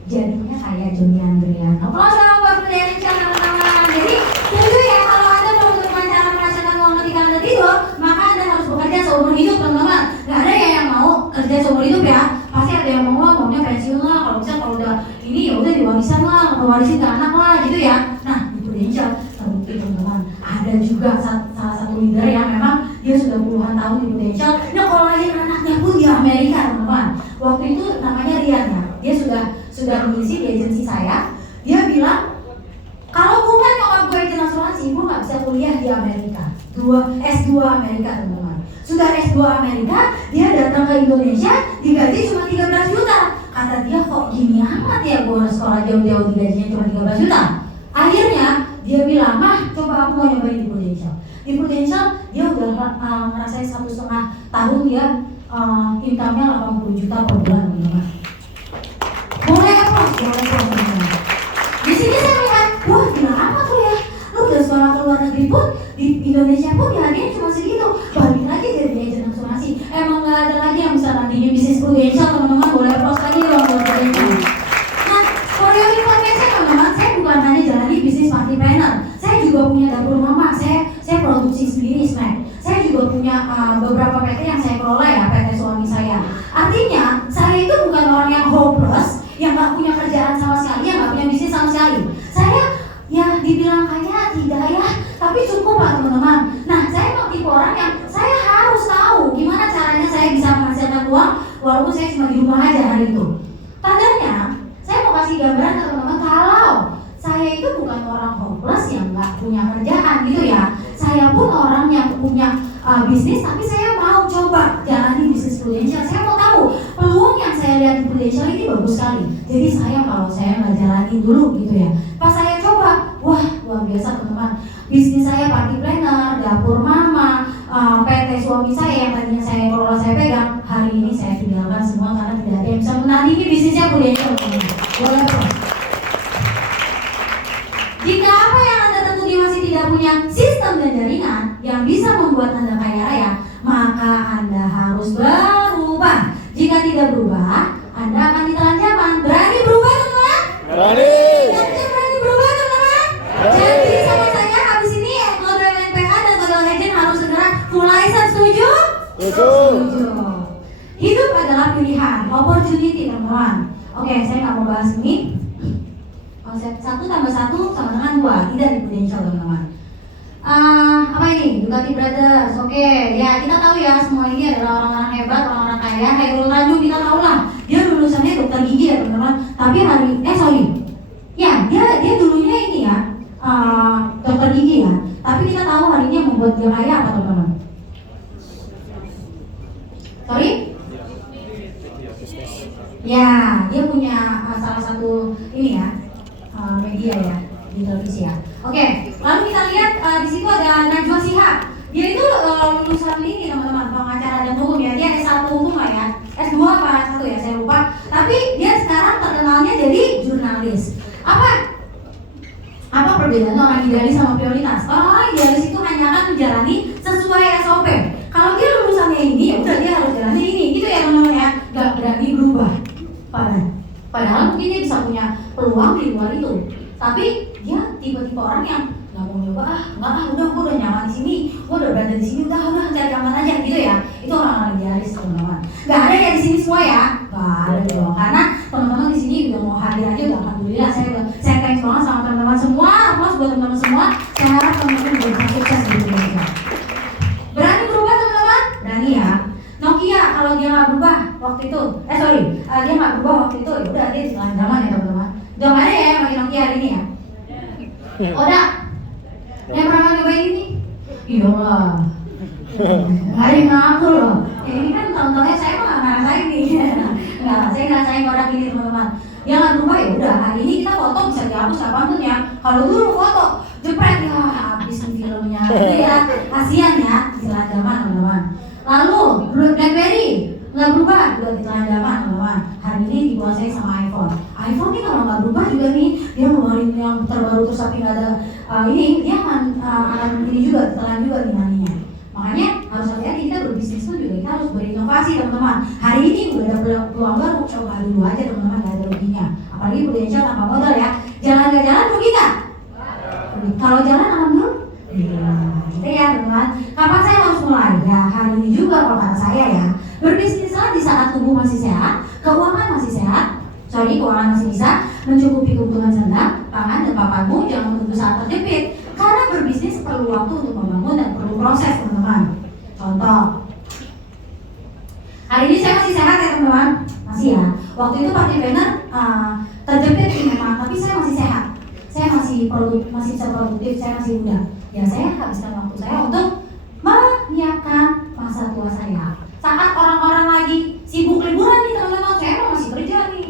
Jadinya kayak Johnny Andrean. Aplaus dong buat Prudential teman-teman. Jadi setuju ya, kalau Anda mau menemukan cara merasakan uang ketika Anda tidur, maka Anda harus bekerja seumur hidup teman-teman. Gak ada ya yang mau kerja seumur hidup ya. Pasti ada yang maunya pensiun lah. Kalau bisa kalau udah ini ya udah diwarisan lah, warisin ke anak lah gitu ya. Nah di Prudential terbukti teman-teman. Ada juga salah satu leader yang memang dia sudah puluhan tahun di Prudential. Nah kalau lahir anaknya pun di Amerika teman-teman. Waktu itu namanya Rian ya. Dia sudah mengisi di agensi saya. Dia bilang kalau bukan nyokap gue agent asuransi, gue nggak bisa kuliah di Amerika. S2 Amerika teman-teman. Sudah S2 Amerika, dia datang ke Indonesia, digaji cuma 13 juta. Kata dia kok gini amat ya, gue sekolah jauh-jauh digajinya cuma 13 juta. Akhirnya dia bilang, mah coba aku mau nyobain di Prudential. Di Prudential dia udah ngerasain 1,5 tahun dia income-nya 80 juta per bulan teman-teman. Boleh teman-teman. Di sini saya melihat, wah gila amat tuh ya. Lu udah sekolah ke luar negeri pun, di Indonesia pun dihargain cuma segitu. Balik lagi jadi agent asuransi. Emang gak ada lagi yang bisa nantinya bisnis Prudential teman-teman. Boleh post lagi dong buat Prudential. Nah, for your information teman-teman, saya bukan hanya jalani bisnis party planner. Saya juga punya dapur mama. Saya produksi sendiri snack. Saya juga punya beberapa PT yang saya kelola ya, PT suami saya. Artinya, saya itu bukan orang yang hopeless, yang gak punya kerjaan sama sekali, yang gak punya bisnis sama sekali. Saya ya dibilang kaya tidak ya, tapi cukup lah teman-teman. Nah saya emang tipe orang yang saya harus tahu gimana caranya saya bisa menghasilkan uang walaupun saya cuma di rumah aja hari itu. Tandanya saya mau kasih gambaran ke teman-teman kalau saya itu bukan orang hopeless yang gak punya kerjaan gitu ya. Saya pun orang yang bisnis, tapi saya mau coba jalani bisnis Prudential. Saya mau tahu peluang yang saya lihat di Prudential ini bagus sekali. Jadi kalau saya nggak jalanin dulu gitu ya. Pas saya coba, wah luar biasa teman-teman. Bisnis saya party planner, dapur mama, PT suami saya yang tadinya saya kelola saya pegang, hari ini saya tinggalkan semua karena tidak ada yang bisa menandingi bisnisnya Prudential. Boleh bro. Jika apa yang Anda tekuni masih tidak punya sistem dan jaringan yang bisa membuat Anda kaya raya, maka Anda harus berubah. Jika tidak berubah, Anda akan ditelan zaman. Berani berubah teman-teman? Berani. Berani berubah teman-teman? Jadi sama saya habis ini kode LNPA dan kode legend harus segera full license. Setuju? Setuju. Hidup adalah pilihan, opportunity teman-teman. Oke, saya nggak mau bahas ini. Konsep 1 tambah 1 sama dengan 2, tidak di Prudential teman-teman. Apa ini? Ducati Brothers. Oke, ya kita tahu ya semua ini adalah orang-orang hebat, orang-orang kaya. Khairul Tanjung kita tahu lah, dia lulusannya dokter gigi ya teman-teman. Tapi dia dulunya ini ya dokter gigi ya. Tapi kita tahu hari ini yang membuat dia kaya apa teman-teman? Sorry? Ya, dia punya salah satu ini ya. Media ya di televisi ya. Oke, lalu kita lihat di situ ada Najwa Shihab. Dia itu lulusan ini teman-teman, pengacara dan hukum ya. Dia S1 hukum lah ya. S2 apa S1 ya, saya lupa. Tapi dia sekarang terkenalnya jadi jurnalis. Apa perbedaan orang idealis sama prioritas? Orang idealis itu hanya akan menjalani sesuai SOP. Kalau dia lulusannya ini, ya udah dia harus jalani ini, gitu ya teman-teman ya. Gak berani berubah. Padahal mungkin dia bisa punya peluang di luar itu, tapi dia tipe-tipe orang yang nggak mau nyoba, udah gue udah nyaman di sini, gue udah berada di sini, udah cari aman aja gitu ya. Itu orang-orang idealis teman-teman. Gak ada ya di sini semua ya, gak ada dong. Karena teman-teman di sini udah mau hadir aja, udah alhamdulillah. Saya thanks banget sama teman-teman semua, plus buat teman-teman semua. Saya harap teman-teman juga bisa sukses di Indonesia. Berani berubah teman-teman? Berani ya. Nokia kalau dia nggak berubah waktu itu, dia nggak berubah waktu itu, ya udah dia jalan zaman ya teman-teman. Jangan ada ya yang pakai Nokia hari ini ya. Oda, yang pernah nyobain ini? Iya lah. Hari ngaku loh. Ini kan tahun-tahunnya saya mah nggak ngerasain nih. Nggak, saya ngerasain produk ini teman-teman. Dia nggak berubah ya udah. Hari ini kita foto bisa dihapus kapanpun ya. Kalau dulu foto jepret ya habis filmnya. Itu ya kasihan ya, jalan zaman teman-teman. Lalu BlackBerry nggak berubah, udah ditelan zaman teman-teman. Hari ini dikuasai sama iPhone. iPhone nih kalau nggak berubah juga nih, dia ngeluarin yang terbaru terus tapi nggak ada dia akan ini juga ditelan juga nih nantinya. Makanya harus hati-hati, kita berbisnis pun juga kita harus berinovasi teman-teman. Hari ini udah ada peluang baru, coba dulu aja teman-teman, nggak ada ruginya. Apalagi Prudential tanpa modal ya. Jalan nggak jalan rugi nggak? Kalau jalan alhamdulillah. Gitu ya teman-teman. Kapan saya harus mulai? Ya hari ini juga kalau kata saya ya. Berbisnislah di saat tubuh masih sehat, keuangan masih sehat. Keuangan masih bisa mencukupi kebutuhan sandang, pangan dan papanmu. Jangan menunggu saat terjepit. Karena berbisnis perlu waktu untuk membangun dan perlu proses teman-teman. Contoh, hari ini saya masih sehat ya teman-teman, masih ya. Waktu itu party planner terjepit memang, tapi saya masih sehat. Saya masih bisa produktif, saya masih muda. Ya saya habiskan waktu saya untuk menyiapkan masa tua saya. Saat orang-orang lagi sibuk liburan nih teman-teman, saya masih kerja nih.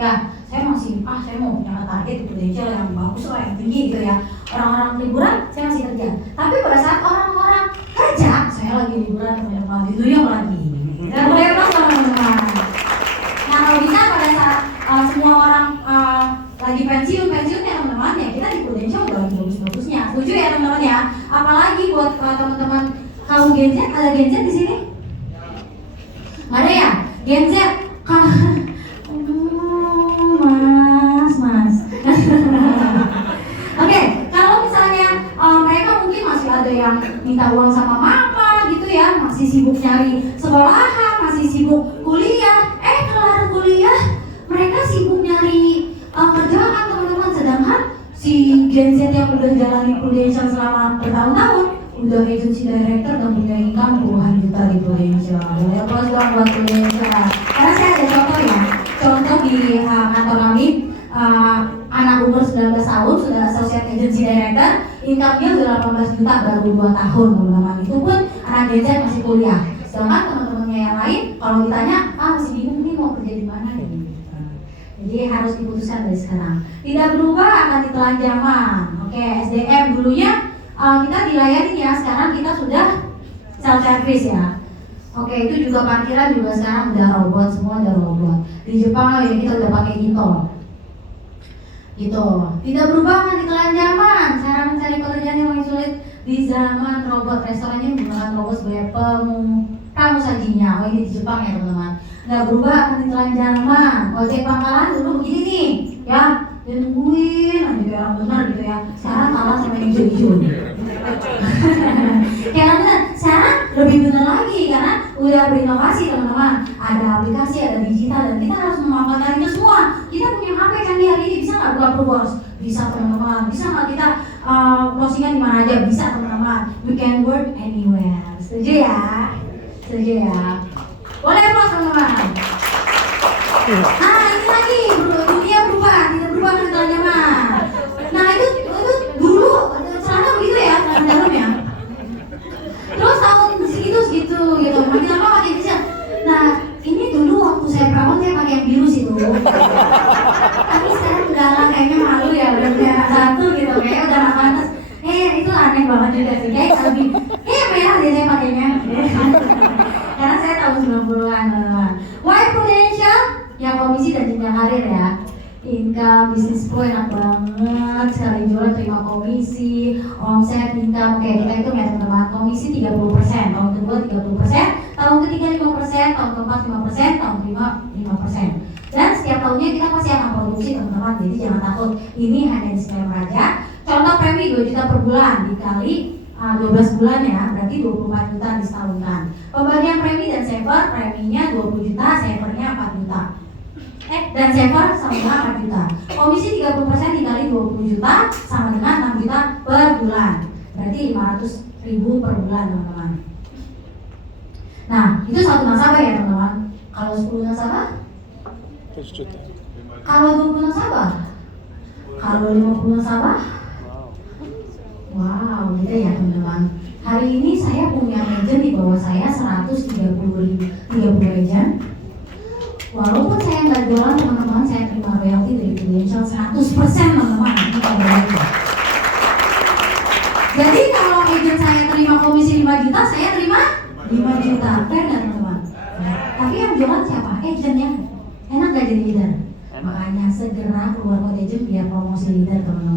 Ya, saya masih saya mau punya target di Prudential yang bagus lah, yang tinggi gitu ya. Orang-orang liburan, saya masih kerja. Tapi pada saat orang-orang kerja, saya lagi liburan teman-teman, di New York lagi. Dan bebas teman-teman. Nah kalau bisa pada saat semua orang lagi pensiun ya teman-teman, ya kita di Prudential udah lagi bagus-bagusnya. Setuju ya teman-teman ya? Apalagi buat teman-teman kaum Gen Z, ada Gen Z di sini? Nggak ada ya? Gen Z mas. Oke, kalau misalnya mereka mungkin masih ada yang minta uang sama mama gitu ya, masih sibuk nyari sekolahan, masih sibuk kuliah. Kelar kuliah, mereka sibuk nyari kerjaan teman-teman. Sedangkan si Gen Z yang udah jalani Prudential selama bertahun-tahun, udah agency director dan punya income puluhan juta di Prudential. Ya plus buat Prudential. Karena saya ada contoh di kantor kami, anak umur 19 tahun sudah associate agency director, income-nya udah 18 juta baru 2 tahun teman-teman. Itu pun anak Gen Z masih kuliah. Sedangkan teman-temannya yang lain kalau ditanya, masih bingung nih mau kerja di mana gitu. Jadi harus diputuskan dari sekarang. Tidak berubah akan ditelan zaman. Oke, SDM dulunya kita dilayani ya, sekarang kita sudah self service ya. Oke, itu juga parkiran juga sekarang udah robot, semua udah robot. Di Jepang ya kita udah pakai gitu. Tidak berubah akan ditelan zaman. Cara mencari pekerjaan yang lebih sulit di zaman robot. Restorannya menggunakan robot sebagai pramu sajinya. Ini di Jepang ya teman-teman. Nggak berubah akan ditelan zaman. Ojek pangkalan dulu begini nih, ya. Dia nungguin aja kayak orang benar gitu ya. Sekarang kalah sama yang hijau-hijau. Kayak benar. Sekarang lebih benar lagi karena udah berinovasi teman-teman. Ada aplikasi, ada digital dan kita harus memanfaatkan itu semua. Kita punya HP canggih hari ini, bisa nggak buka Proworks? Bisa teman-teman. Bisa nggak kita closingan di mana aja? Bisa teman-teman. We can work anywhere. Setuju ya? Setuju ya? Boleh close teman-teman. Nah ini lagi dunia berubah, tidak berubah dengan telan zaman. Nah itu dulu celana begitu ya, celana dalam ya. Terus tahun segitu gitu, makin lama makin bisa. Nah ini dulu waktu saya perawat saya pakai yang biru sih tuh. Tapi sekarang udah lah kayaknya malu ya, udah punya anak satu gitu, kayaknya udah gak pantas. Itu aneh banget juga sih, kayak lebih merah deh saya pakainya. Karena saya tahun 90-an teman-teman. Why Prudential? Ya komisi dan jenjang karir ya. Income, bisnis flow enak banget. Sekali jualan terima komisi, omset, income. Oke, kita hitung ya teman-teman. Komisi 30%, tahun kedua 30%, tahun ketiga 5%, tahun keempat 5%, tahun kelima 5%. Dan setiap tahunnya kita pasti akan produksi teman-teman. Jadi jangan takut. Ini hanya disclaimer aja. Contoh premi 2 juta per bulan dikali 12 bulan ya, berarti 24 juta disetahunkan. Pembagian premi dan saver, preminya 20 juta, savernya 4 juta. Dan saver sama dengan 4 juta. Komisi 30% dikali 20 juta sama dengan 6 juta per bulan. Berarti 500.000 per bulan teman-teman. Nah, itu satu nasabah ya teman-teman. Kalau 10 nasabah? 100 juta. Kalau 20 nasabah? Kalau 50 nasabah? Wow, gitu ya teman-teman. Hari ini saya punya agent di bawah saya 130 agent. Walaupun saya nggak jualan teman-teman, saya terima royalti dari Prudential 100% teman-teman. Jadi kalau agent saya terima komisi 5 juta, saya terima 5 juta. Fair nggak teman-teman? Tapi yang jualan siapa? Agentnya. Enak gak jadi leader? Makanya segera keluar kode agent biar promosi leader teman-teman.